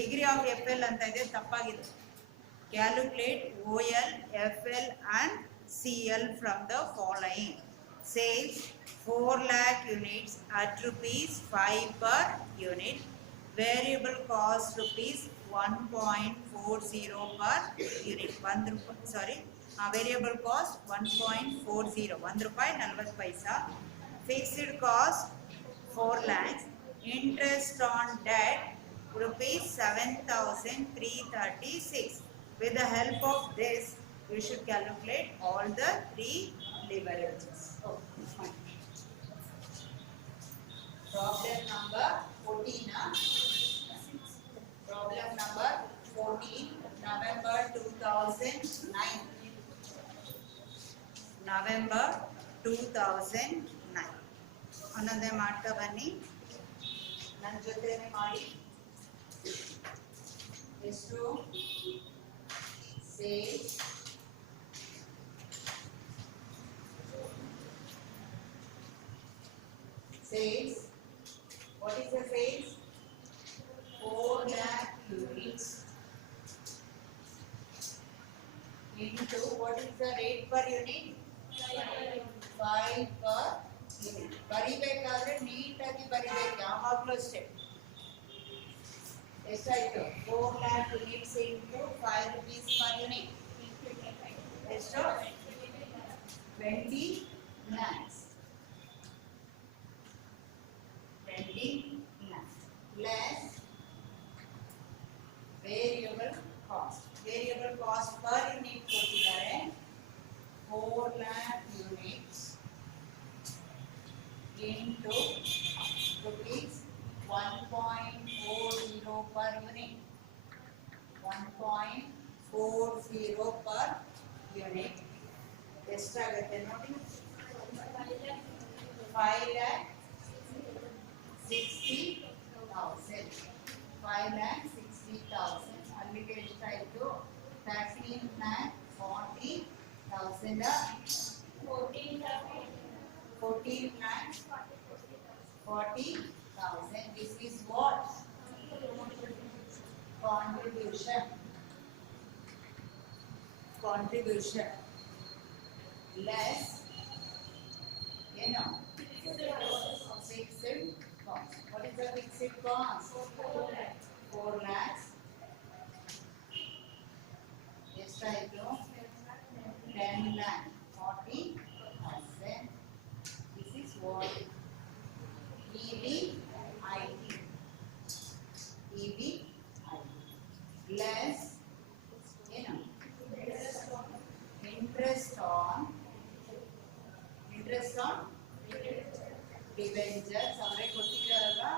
ಡಿಗ್ರಿ ಆಫ್ FL ಅಂತ ಇದೆ, ತಪ್ಪಾಗಿದೆ. Calculate OL, FL and CL from the following. Sales 4 lakh units at rupees 5 per unit. Variable cost rupees 1.40 per unit. Variable cost 1.40, 1 rupee 40 paisa. Fixed cost 4 lakhs. Interest on debt rupees 7,336. With the help of this, we should calculate all the three leverages. Okay, fine. Problem number 14. Problem number 14, November 2009. November 2009. ಅನ್ನೋದೇ ಮಾಡ್ತಾ ಬನ್ನಿ, ನನ್ನ ಜೊತೆನೆ ಮಾಡಿ. ಎಷ್ಟು sales, what is the sales? 4 lakh units into what is the rate per unit? 5 per unit. ಬರಿಬೇಕಾದ್ರೆ ನೀಟಾಗಿ ಬರಿಬೇಕು ಯಾವಾಗಲೂ ಅಷ್ಟೇ. ಎಷ್ಟಾಯ್ತು? 4 lakh units into 5 rupees per unit. ಎಷ್ಟು? 20 lakhs. 20 lakhs less variable cost. Variable cost per unit ಕೊಟ್ಟಿದ್ದಾರೆ 4 lakh units into rupees 1.40 per unit. 1.40 per unit. ಎಷ್ಟಾಗುತ್ತೆ ನೋಡಿ? 5,60,000. 5,60,000. ಅಲ್ಲಿಗೆ ಎಷ್ಟಾಯಿತು? 13,40,000. 14,40,000. This is what? Contribution. Contribution less, you know, fixed cost. What is the fixed cost? 4 lakhs. ಎಷ್ಟಾಯಿತು? 10,40,000. This is what? EBIT. EBIT less, you know, interest on debentures. ಅವರೇ ಕೊಟ್ಟಿದ್ದಾರಲ್ವಾ,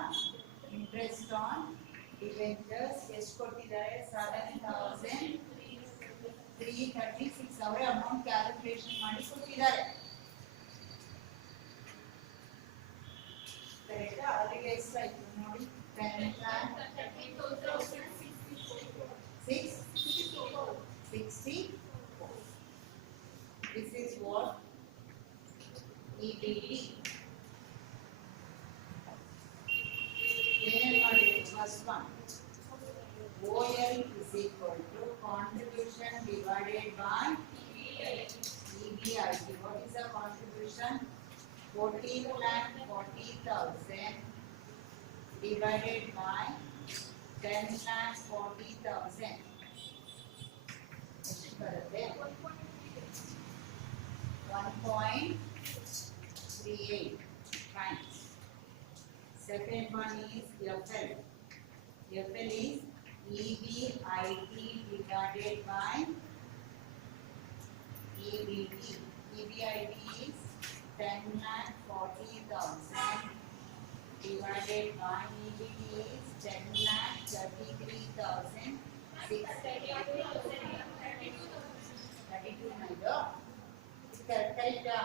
interest on debentures ಎಷ್ಟು ಕೊಟ್ಟಿದ್ದಾರೆ? 7,336. ಅವರೇ amount calculation ಮಾಡಿ ಕೊಟ್ಟಿದ್ದಾರೆ. ಕರೆಕ್ಟಾ? ಅವರಿಗೆ ಎಷ್ಟಾಯ್ತು ನೋಡಿ? 10,660. This is what? EBT. ಏನೇನು ಮಾಡಬೇಕು? First one, OL is equal to contribution divided by EBIT. What is the contribution? 14,40,000 divided by 10,40,000. ಎಷ್ಟು ಬರುತ್ತೆ? 1.38 times. Second one is FL. FL is EBIT divided by EBT. EBIT is 10,40,000 divided by EBT is 10,33,632 ಇದು ಕರೆಕ್ಟಾ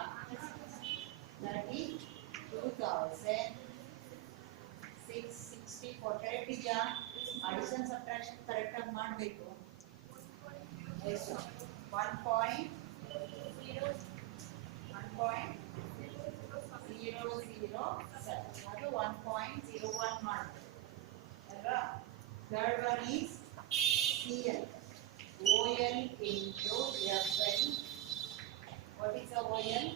32,664 correct ಇದೆಯಾ addition subtraction correct ಆಗಿ ಮಾಡಬೇಕು ಎಷ್ಟು 1.007 ಅದು 1.01 ಮಾಡಬೇಕು ಅಲ್ವಾ third one is CL OL into FL. What is the OL?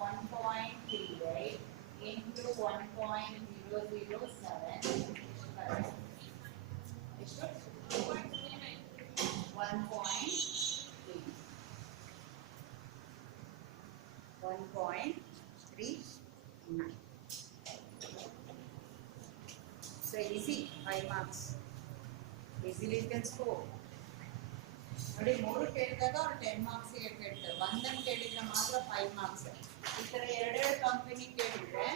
1.38 into 1.007. Correct. 1.39. So easy, 5 marks. Easily you can score. ನೋಡಿ 3 ಕೇಳಿದಾಗ ಅವ್ರು 10 ಮಾರ್ಕ್ಸ್ ಕೇಳ್ತಾರೆ ಒಂದನ್ನು ಕೇಳಿದ್ರೆ ಮಾತ್ರ 5 ಮಾರ್ಕ್ಸ್ ಈ ತರ ಎರಡೆರಡು ಕಂಪನಿ ಕೇಳಿದ್ರೆ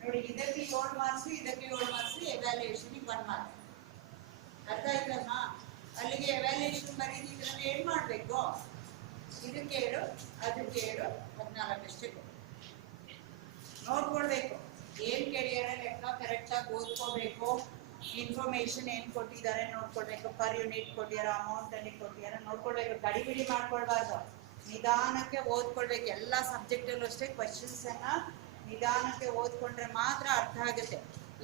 ನೋಡಿ ಇದಕ್ಕೆ 7 ಮಾರ್ಕ್ಸ್ ಇದಕ್ಕೆ 7 ಮಾರ್ಕ್ಸ್ ಎವ್ಯಾಲ್ಯೂಯೇಷನ್ 1 ಮಾರ್ಕ್ ಅರ್ಥ ಆಯ್ತಮ್ಮ ಅಲ್ಲಿಗೆ ಎವ್ಯಾಲ್ಯೂಯೇಷನ್ ಬರೀದಿದ್ರೆ ಏನು ಮಾಡಬೇಕು ಇದು ಕೇಳು ಅದು ಕೇಳು 14 ಅಷ್ಟೇ ನೋಡ್ಕೊಳ್ಬೇಕು ಏನು ಕೇಳಿದಾರೆ ಲೆಕ್ಕ ಕರೆಕ್ಟಾಗಿ ಓದ್ಕೋಬೇಕು ಇನ್ಫಾರ್ಮೇಶನ್ ಏನು ಕೊಟ್ಟಿದ್ದಾರೆ ನೋಡ್ಕೊಳ್ಬೇಕು ಪರ್ ಯೂನಿಟ್ ಕೊಟ್ಟಿದ್ದಾರೆ ಅಮೌಂಟ್ ಅಲ್ಲಿ ಕೊಟ್ಟಿದ್ದಾರೆ ನೋಡ್ಕೊಳ್ಬೇಕು ಗಡಿಬಿಡಿ ಮಾಡ್ಕೊಳ್ಬಾರ್ದು ನಿಧಾನಕ್ಕೆ ಓದ್ಕೊಳ್ಬೇಕು ಎಲ್ಲ ಸಬ್ಜೆಕ್ಟಲ್ಲೂ ಅಷ್ಟೇ ಕ್ವಶನ್ಸ್ ಅನ್ನ ನಿಧಾನಕ್ಕೆ ಓದ್ಕೊಂಡ್ರೆ ಮಾತ್ರ ಅರ್ಥ ಆಗುತ್ತೆ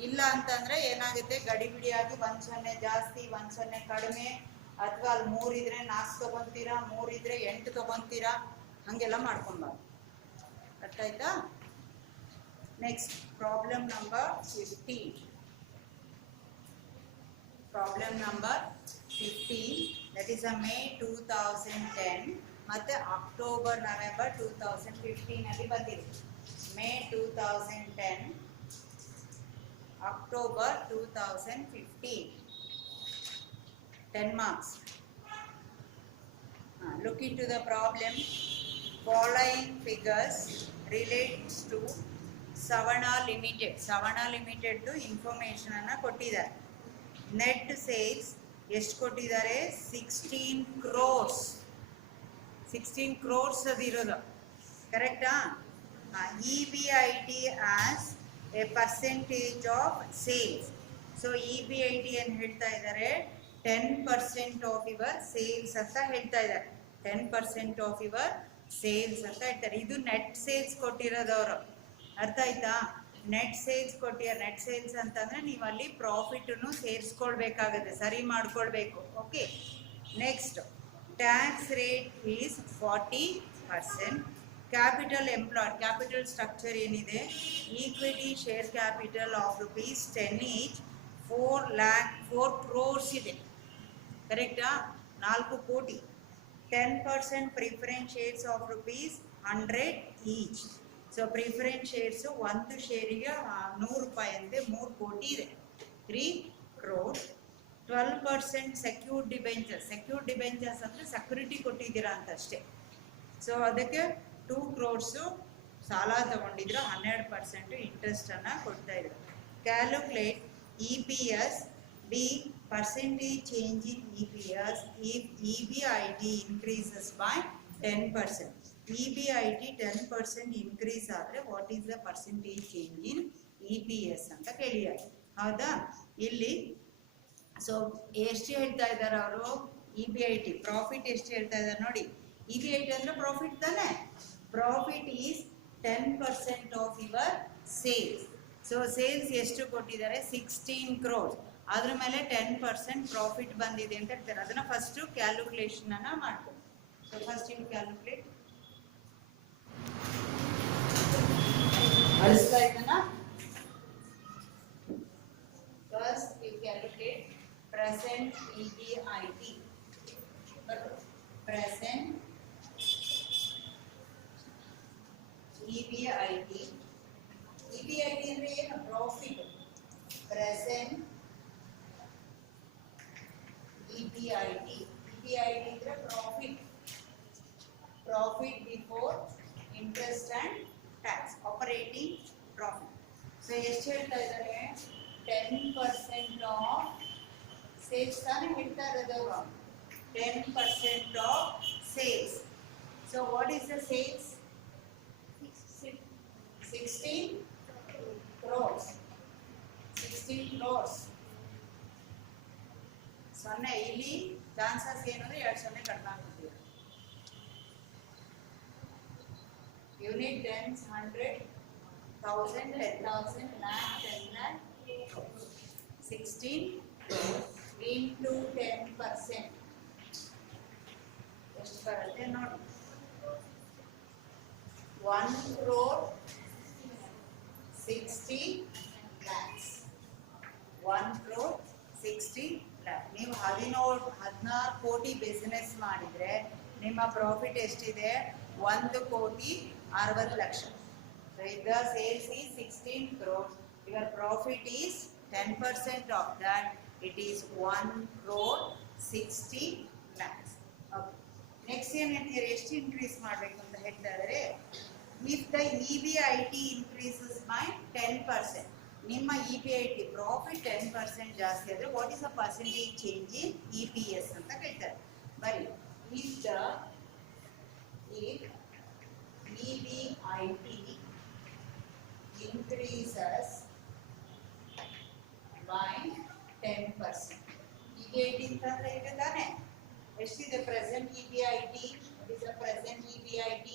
ಇಲ್ಲ ಅಂತಂದ್ರೆ ಏನಾಗುತ್ತೆ ಗಡಿಬಿಡಿಯಾಗಿ 1 ಜಾಸ್ತಿ 1 ಕಡಿಮೆ ಅಥವಾ ಅಲ್ಲಿ 3 ಇದ್ರೆ 4 ತಗೊಂತೀರಾ 3 ಇದ್ರೆ 8 ತಗೊಂತೀರಾ ಹಂಗೆಲ್ಲ ಮಾಡ್ಕೊಬಾರ್ದು ಅರ್ಥ ಆಯ್ತಾ next problem number 15 Problem number 15 that is a May 2010 ಮತ್ತೆ October November 2015 ಅಲ್ಲಿ ಬಂದಿದೆ May 2010 October 2015 10 marks look into the problem following figures relates to Savana Limited to information ಅನ್ನು ಕೊಟ್ಟಿದ್ದಾರೆ ನೆಟ್ ಸೇಲ್ಸ್ ಎಷ್ಟು ಕೊಟ್ಟಿದ್ದಾರೆ 16 crores ಅದಿರೋದು ಕರೆಕ್ಟಾ EBIT as A percentage of sales so EBIT ಏನು ಹೇಳ್ತಾ ಇದ್ದಾರೆ 10% ಆಫ್ ಯುವರ್ ಸೇಲ್ಸ್ ಅಂತ ಹೇಳ್ತಾ ಇದ್ದಾರೆ 10% ಆಫ್ ಯುವರ್ ಸೇಲ್ಸ್ ಅಂತ ಹೇಳ್ತಾರೆ ಇದು ನೆಟ್ ಸೇಲ್ಸ್ ಕೊಟ್ಟಿರೋದವರು ಅರ್ಥ ಆಯ್ತಾ ನೆಟ್ ಸೇಲ್ಸ್ ಕೊಟ್ಟಿಯ ನೆಟ್ ಸೇಲ್ಸ್ ಅಂತಂದ್ರೆ ನೀವು ಅಲ್ಲಿ ಪ್ರಾಫಿಟನ್ನು ಸೇರಿಸ್ಕೊಳ್ಬೇಕಾಗುತ್ತೆ ಸರಿ ಮಾಡ್ಕೊಳ್ಬೇಕು okay next tax rate is 40%. Capital employed capital structure ಏನಿದೆ equity share capital of rupees 10 each 4 crores ಇದೆ ಕರೆಕ್ಟಾ 4 ಕೋಟಿ 10% preference shares of rupees 100 each so preference shares ಒಂದು ಶೇರಿಗೆ 100 ರೂಪಾಯಿ ಅಂತೆ 3 ಕೋಟಿ ಇದೆ 3 crores 12% ಸೆಕ್ಯೂರ್ಡ್ ಡಿಬೆಂಚರ್ಸ್ ಅಂದ್ರೆ ಸೆಕ್ಯೂರಿಟಿ ಕೊಟ್ಟಿದ್ದೀರಾ ಅಂತ ಅಷ್ಟೇ ಸೊ ಅದಕ್ಕೆ 2 crores ಸಾಲ ತಗೊಂಡಿದ್ರು 12% ಇಂಟ್ರೆಸ್ಟ್ ಅನ್ನ ಕೊಡ್ತಾ ಇದ್ರು calculate EPS be percentage change in EPS if EBIT increases by 10%. EBIT 10% increase ಆದರೆ what is the percentage change in EPS ಅಂತ ಕೇಳಿದ್ದಾರೆ ಹೌದಾ ಇಲ್ಲಿ ಸೊ ಎಷ್ಟು ಹೇಳ್ತಾ ಇದ್ದಾರೆ ಅವರು EBIT ಪ್ರಾಫಿಟ್ ಎಷ್ಟು ಹೇಳ್ತಾ ಇದ್ದಾರೆ ನೋಡಿ EBIT ಅಂದ್ರೆ ಪ್ರಾಫಿಟ್ ತಾನೆ profit is 10% of your sales so sales ಎಷ್ಟು ಕೊಟ್ಟಿದ್ದಾರೆ 16 crores ಅದ್ರ ಮೇಲೆ 10% ಪ್ರಾಫಿಟ್ ಬಂದಿದೆ ಅಂತ ಹೇಳ್ತಾರೆ ಅದನ್ನ ಫಸ್ಟ್ ಕ್ಯಾಲ್ಕುಲೇಷನ್ ಅನ್ನ ಮಾಡ್ಕೊ ಸೊ ಫಸ್ಟ್ ಯು ಕ್ಯಾಲ್ಕುಲೇಟ್ ಅಳಿಸ್ತಾ ಇದನ್ನ first you calculate present EBIT present EBIT ಅಂದ್ರೆ ಏನು ಪ್ರಾಫಿಟ್ ಪ್ರೆಸೆಂಟ್ EBIT ಅಂದ್ರೆ profit before interest and tax operating profit so ಎಷ್ಟು ಹೇಳ್ತಾ ಇದ್ದಾರೆ 10% of sales ತಾನೇ ಹೇಳ್ತಾ ಇರೋದು 10% of sales. So what is the sales? 16 crores. 16 crores. ಸೊನ್ನೆ ಇಲ್ಲಿ ಚಾನ್ಸಸ್ ಏನಂದ್ರೆ 2 ಸೊನ್ನೆ ಕಡಿಮೆ ಆಗ್ತಿದೆ. Unit 10 100 1000 10,000 lakh 10 lakh 16 into 10%. ಎಷ್ಟು ಬರುತ್ತೆ ನೋಡಿ. 1 crore 60 lakhs. 1 crore 60 lakh. ನೀವು 16 ಕೋಟಿ ಬಿಸ್ನೆಸ್ ಮಾಡಿದ್ರೆ ನಿಮ್ಮ ಪ್ರಾಫಿಟ್ ಎಷ್ಟಿದೆ? 1 ಕೋಟಿ 60 lakh. So if the sales is 16 crores, your profit is 10% of that. It is 1 crore 60 lakhs. Okay. Next ಏನು ಹೇಳ್ತೀರಾ? ಎಷ್ಟು ಇನ್ಕ್ರೀಸ್ ಮಾಡಬೇಕು ಅಂತ ಹೇಳ್ತಾ ಇದ್ದಾರೆ. If the EBIT increases by 10%, ನಿಮ್ಮ EBIT ಪ್ರಾಫಿಟ್ 10% ಜಾಸ್ತಿ ಆದರೆ what is the percentage change in EPS ಅಂತ ಹೇಳ್ತಾರೆ. ಬರೀ if EBIT increases by 10%. EBIT ಅಂತಂದ್ರೆ ಈಗ ತಾನೆ ಎಷ್ಟಿದೆ present EBIT? What is the present EBIT?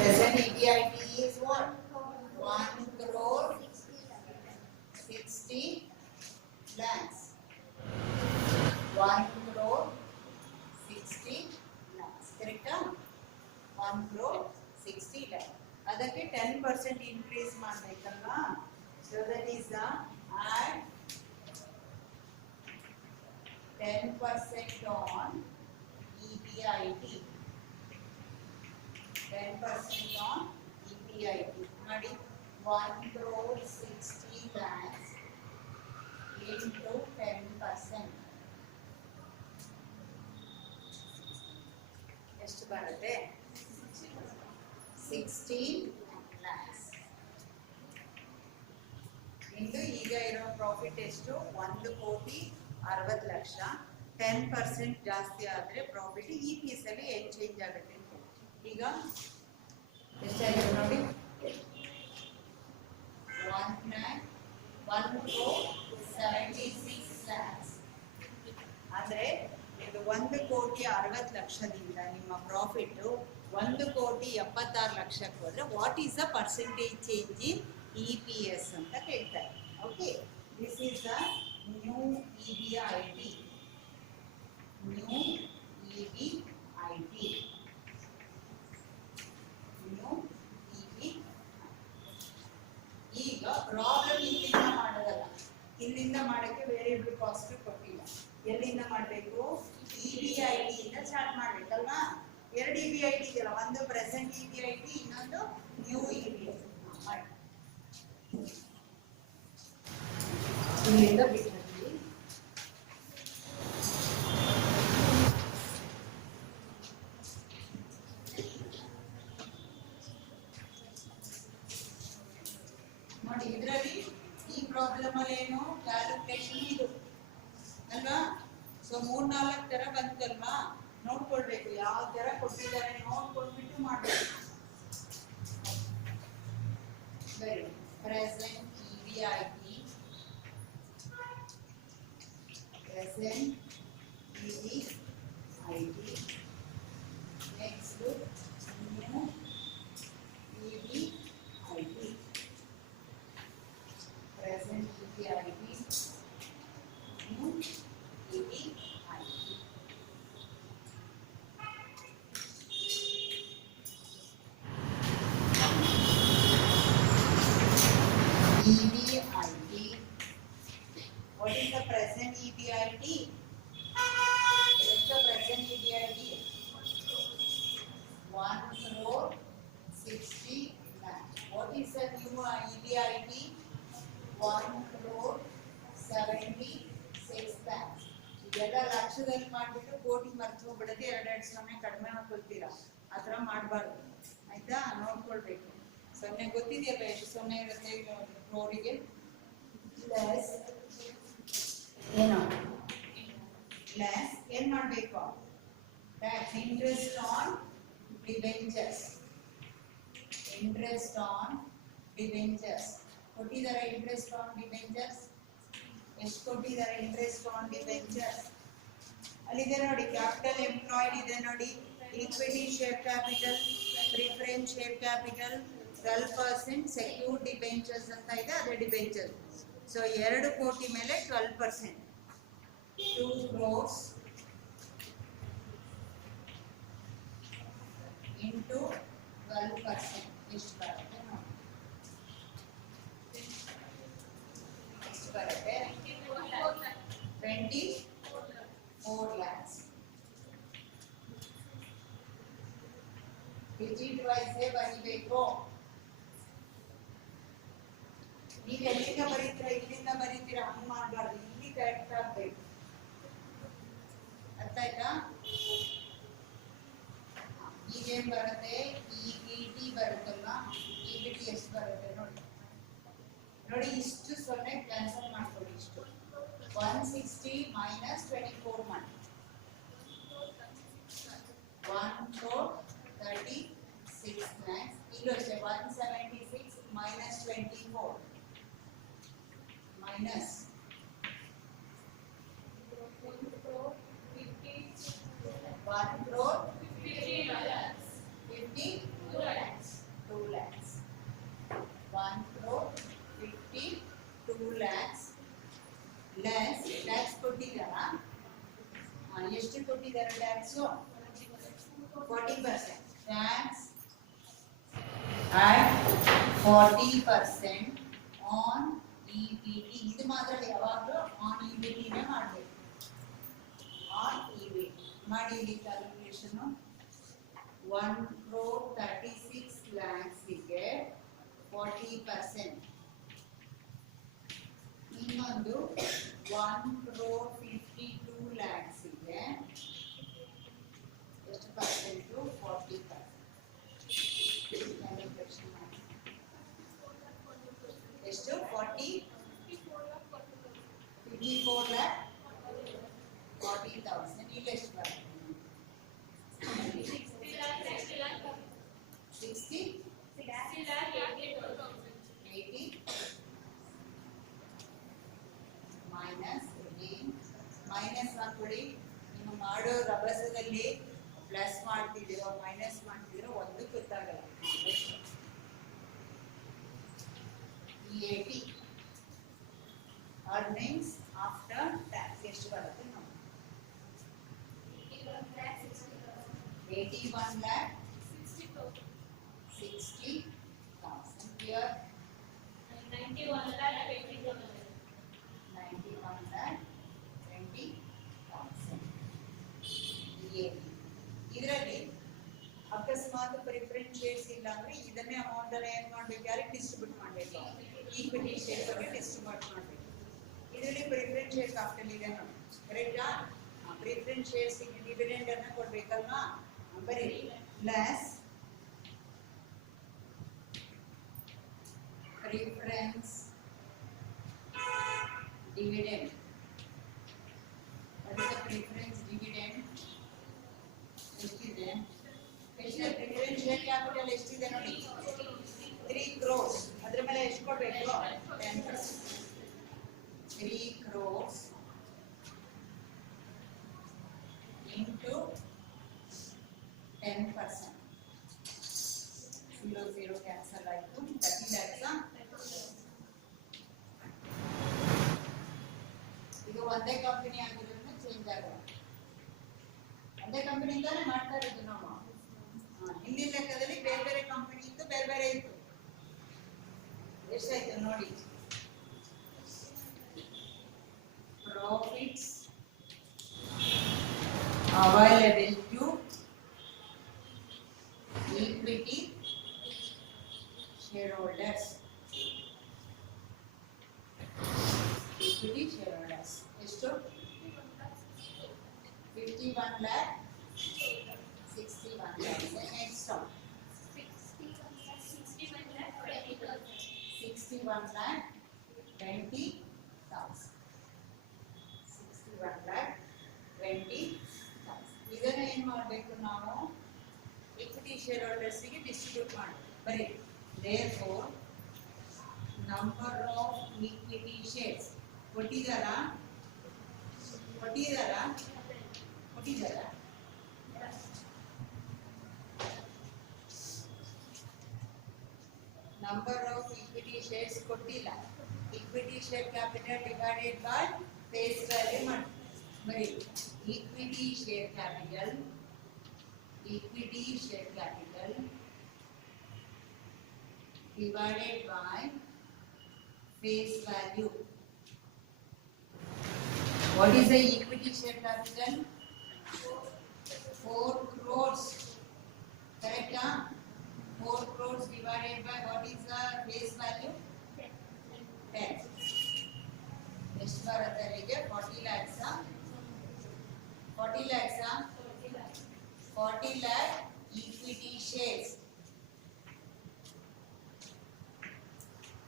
Present EBIT is what? 1 crore 60 lakhs. 1 crore 60 lakhs. Correct? 1 crore 60 lakhs. ಅದಕ್ಕೆ 10% increase ಮಾಡಬೇಕಲ್ವಾ? So that is the add 10% on EBIT. 10% on EBIT. ನೋಡಿ 1 crore 60 lakhs into 10%. ಎಷ್ಟು ಬರುತ್ತೆ? 16 lakhs. ಇಂದು ಈಗ ಇರೋ profit ಎಷ್ಟು? 1 ಕೋಟಿ 60 ಲಕ್ಷ. 10% ಜಾಸ್ತಿ ಆದರೆ ಪ್ರಾಫಿಟ್ EPS ಅಲ್ಲಿ ಏನು ಚೇಂಜ್ ಆಗುತ್ತೆ? ಈಗ ಎಷ್ಟಾಗಿದೆ ನೋಡಿ. 1 crore 76 lakhs. ಅಂದ್ರೆ ಇದು 1 ಕೋಟಿ 60 ಲಕ್ಷದಿಂದ ನಿಮ್ಮ ಪ್ರಾಫಿಟ್ 1 ಕೋಟಿ 76 ಲಕ್ಷಕ್ಕೆ ಹೋದ್ರೆ what is the percentage change in EPS ಅಂತ ಕೇಳ್ತಾರೆ. Okay, this is the new EBIT. New EBIT. New EBIT. ಈಗ ಪ್ರಾಬ್ಲಮ್ ಇಲ್ಲಿಂದ ಮಾಡೋದಲ್ಲ, ಇಲ್ಲಿಂದ ಮಾಡಕ್ಕೆ ವೇರಿಯಬಲ್ ಕಾಸ್ಟ್ ಕೊಟ್ಟಿಲ್ಲ. ಎಲ್ಲಿಂದ ಮಾಡಬೇಕು? EBIT ಇಂದ ಸ್ಟಾರ್ಟ್ ಮಾಡ್ಬೇಕಲ್ವಾ? 2 EBIT ಇದೆಯಲ್ಲ, ಒಂದು ಪ್ರೆಸೆಂಟ್ EBIT, ಇನ್ನೊಂದು ನ್ಯೂ EBIT. ಇಲ್ಲಿಂದ ಬಿಟ್ಟಿದ್ದೀವಿ. ನೋಡಿ, ಇದರಲ್ಲಿ ಈ ಪ್ರಾಬ್ಲಮ್ ಅಲ್ಲಿ ಏನು ಕ್ಯಾಲ್ಕುಲೇಷನ್ ಇದು ಅಲ್ವಾ? ಸೊ 3-4 ತರ ಬಂತಲ್ವಾ? ನೋಡ್ಕೊಳ್ಬೇಕು ಯಾವ ತರ ಕೊಟ್ಟಿದ್ದಾರೆ, ನೋಡ್ಕೊಳ್ಬಿಟ್ಟು ಮಾಡಬೇಕು. ಸರಿ, present EBIT, present EBIT, next new EBIT, present EBIT, new EBIT. What is the present EBIT? What is the present EBIT? 1 crore 60 lakhs. What is the new EBIT? 1 crore 76 lakhs. ಇದೆಲ್ಲ ಲಕ್ಷದಲ್ಲಿ ಮಾಡಿಬಿಟ್ಟು ಕೋಟಿ ಮರ್ತು ಹೋಗ್ಬಿಡದೆ 2 ಸೊನ್ನೆ ಕಡಿಮೆ ಹಾಕೊಳ್ತೀರಾ. ಆ ಥರ ಮಾಡಬಾರ್ದು, ಆಯ್ತಾ? ನೋಡ್ಕೊಳ್ಬೇಕು. ಸೊ ಸೊನ್ನೆ ಗೊತ್ತಿದೆಯಲ್ಲ ಎಷ್ಟು ಸೊನ್ನೆ ಇರುತ್ತೆ ಕ್ರೋರಿಗೆ ಲೆಸ್ ಏನು ಲೆಸ್ ಏನು ಮಾಡಬೇಕು tax interest on debentures interest on debentures ಕೊಟ್ಟಿದ್ದಾರೆ ಇಂಟ್ರೆಸ್ಟ್ ಆನ್ ಡಿಬೆಂಚರ್ಸ್ ಎಷ್ಟು ಕೊಟ್ಟಿದ್ದಾರೆ ಇಂಟ್ರೆಸ್ಟ್ ಆನ್ ಡಿಬೆಂಚರ್ಸ್ ಅಲ್ಲಿದೆ ನೋಡಿ ಕ್ಯಾಪಿಟಲ್ ಎಂಪ್ಲಾಯ್ಡ್ ಇದೆ ನೋಡಿ equity share capital preference share capital 12% secured debentures ಅಂತ ಇದೆ ಅದೇ ಡಿಬೆಂಚರ್ ಸೊ 2 ಕೋಟಿ ಮೇಲೆ 12% 2 crores into 12% ಎಷ್ಟು ಬರುತ್ತೆ ನೋಡಿ ಎಷ್ಟು ಬರುತ್ತೆ 24 lakhs ಡಿಜಿಟ್ ವೈಸ್ ಬರೀಬೇಕು ನೀವು ಎಲ್ಲಿಂದ ಬರೀತೀರಾ ಇಲ್ಲಿಂದ ಬರೀತೀರಾ ಹಂಗೆ ಮಾಡಬಾರ್ದು ಇಲ್ಲಿ ಕರೆಕ್ಟ್ ಆಗಬೇಕು ಅರ್ಥ ಆಯ್ತಾ ಈಗೇನು ಬರುತ್ತೆ ಇಬಿಟಿ ಬರುತ್ತಲ್ಲ ಇಬಿಟಿ ಎಷ್ಟು ಬರುತ್ತೆ ನೋಡಿ ನೋಡಿ ಇಷ್ಟು ಸೊನ್ನೆ ಕ್ಯಾನ್ಸಲ್ ಮಾಡ್ಕೊಳ್ಳಿ ಇಷ್ಟು 160 minus 24 month 1,36 lakhs ಇದು ಅಷ್ಟೇ 176 minus 24 minus 1 crore 52 lakhs 2 lakhs 1 crore 52 lakhs less tax ಕೊಟ್ಟಿದ್ದಾರಾ ಎಷ್ಟು ಕೊಟ್ಟಿದ್ದಾರೆ tax 40% tax at 40% on EBT ಇದು ಮಾತ್ರ ಯಾವಾಗಲೂ on EBT ನೇ ಮಾಡಬೇಕು on EBT ಮಾಡಿ ಇಲ್ಲಿ ಕ್ಯಾಲ್ಕುಲೇಷನ್ 1 crore 36 lakhs ಗೆ 40% ಇನ್ನೊಂದು 1 crore 52 lakhs ಗೆ ಎಷ್ಟು ಪರ್ಸೆಂಟ್ 40% ಎಷ್ಟು 40 54 lakh 40,000 ಇಲ್ಲಿ ಎಷ್ಟು ಬರುತ್ತೆ 60 80 ಮೈನಸ್ ಮೈನಸ್ ಹಾಕೊಳ್ಳಿ ನೀವು ಮಾಡೋ ರಭಸದಲ್ಲಿ ಪ್ಲಸ್ ಮಾಡ್ತಿದ್ದೀರೋ ಮೈನಸ್ ಮಾಡ್ತಿದ್ದೀರೋ ಒಂದು ಗೊತ್ತಾಗಲ್ಲ ಈ 80 earnings after tax ಎಷ್ಟು ಬರುತ್ತೆ ನೋಡಿ 81 lakh 60,000 here 91 lakh 20,000 ಇದರಲ್ಲಿ ಅಕಸ್ಮಾತ್ ಪ್ರಿಫರೆನ್ಸ್ ಶೇರ್ಸ್ ಇಲ್ಲ ಅಂದ್ರೆ ಇದನ್ನೇ ಅಮೌಂಟ್ ಅನ್ನ ಏನ್ ಮಾಡ್ಬೇಕು ಯಾರಿಗೆ ಡಿಸ್ಟ್ರಿಬ್ಯೂಟ್ ಮಾಡಬೇಕು ಈಕ್ವಿಟಿ ಶೇರ್ ಬಗ್ಗೆ ಡಿಸ್ಟ್ರಿಬ್ಯೂಟ್ ಮಾಡಬೇಕು ಇದರಲ್ಲಿ ಪ್ರಿಫರೆನ್ಸ್ ಶೇರ್ ಕ್ಯಾಪಿಟಲ್ ಇದೆ ನೋಡಿ ಕರೆಕ್ಟಾ ಪ್ರಿಫರೆನ್ಸ್ ಶೇರ್ಸ್ ಡಿವಿಡೆಂಡ್ ಅನ್ನ ಕೊಡ್ಬೇಕಲ್ವಾ ಬರೀ less preference dividend what is the preference dividend ಎಷ್ಟಿದೆ ಎಷ್ಟು ಪ್ರಿಫರೆನ್ಸ್ ಶೇರ್ ಕ್ಯಾಪಿಟಲ್ ಎಷ್ಟಿದೆ ನೋಡಿ 3 crores ಅದರ ಮೇಲೆ ಎಷ್ಟು ಕೊಡಬೇಕು 10% 3 crores into 10% 0 ಕ್ಯಾನ್ಸಲ್ ಆಯಿತು 30 lakhs ಈಗ ಒಂದೇ ಕಂಪನಿ ಆಗಿರೋದ್ರಿಂದ ಚೇಂಜ್ ಆಗಲ್ಲ ಒಂದೇ ಕಂಪನಿಯಿಂದಾನೇ ಮಾಡ್ತಾ ಇರೋದು ನಾವು ಹಿಂದಿನ ಲೆಕ್ಕದಲ್ಲಿ ಬೇರೆ ಬೇರೆ ಕಂಪನಿ ಇತ್ತು ಬೇರೆ ಬೇರೆ ಇತ್ತು ಎಷ್ಟಾಯ್ತು ನೋಡಿ profits available to equity shareholders equity shareholders ಎಷ್ಟು 51 lakh 61 lakh next one 61 lakh 61 lakh 20,000. 61 lakh 20,000. ಇದನ್ನ ಏನು ಮಾಡಬೇಕು ನಾವು equity shareholders ಗೆ ಡಿಸ್ಟ್ರಿಬ್ಯೂಟ್ ಮಾಡಬೇಕು. ಬರೀ therefore number of equity shares ಕೊಟ್ಟಿದ್ದಾರಾ number of equity shares ಕೊಟ್ಟಿಲ್ಲ. equity share capital divided by face value ಮಾಡಿ ಬರೀ equity share capital divided by face value. What is the equity share capital? 4 crores. Correct? 4 crores divided by what is the face value? 10. ಎಷ್ಟು ಬರುತ್ತೆ ಅಲ್ಲಿಗೆ 40 lakhs. 40 lakhs. 40 lakh equity shares.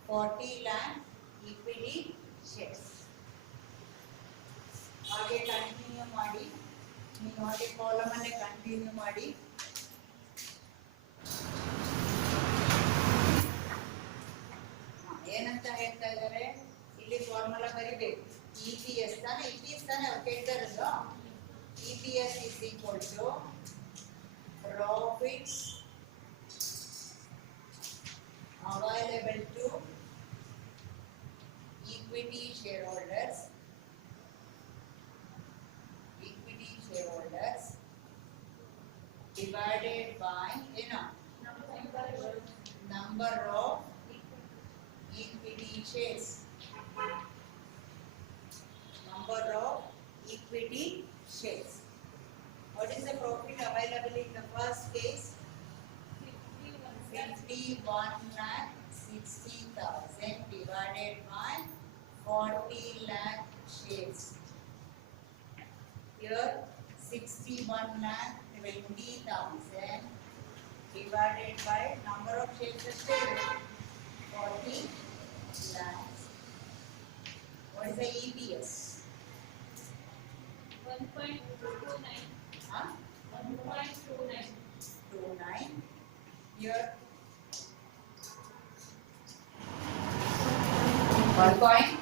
40 lakh equity shares. ಹಾಗೆ continue ಮಾಡಿ ನೀವು ಹಾಗೆ column ಅನ್ನು continue ಮಾಡಿ ಏನಂತ ಹೇಳ್ತಾ ಇದ್ದಾರೆ ಇಲ್ಲಿ ಫಾರ್ಮುಲಾ ಬರಿಬೇಕು EPS ತಾನೆ ಅವ್ರು ಕೇಳ್ತಾ ಇರೋದು EPS is equal to profits available to equity shareholders divided by number of equity shares. Number of equity shares. What is the profit available in the first case? 51,60,000 divided by 40 lakh shares. Here 61,20,000 divided by number of shares is 40 lakhs. What is the EPS? 1.29. Huh? 1.29. Here 1.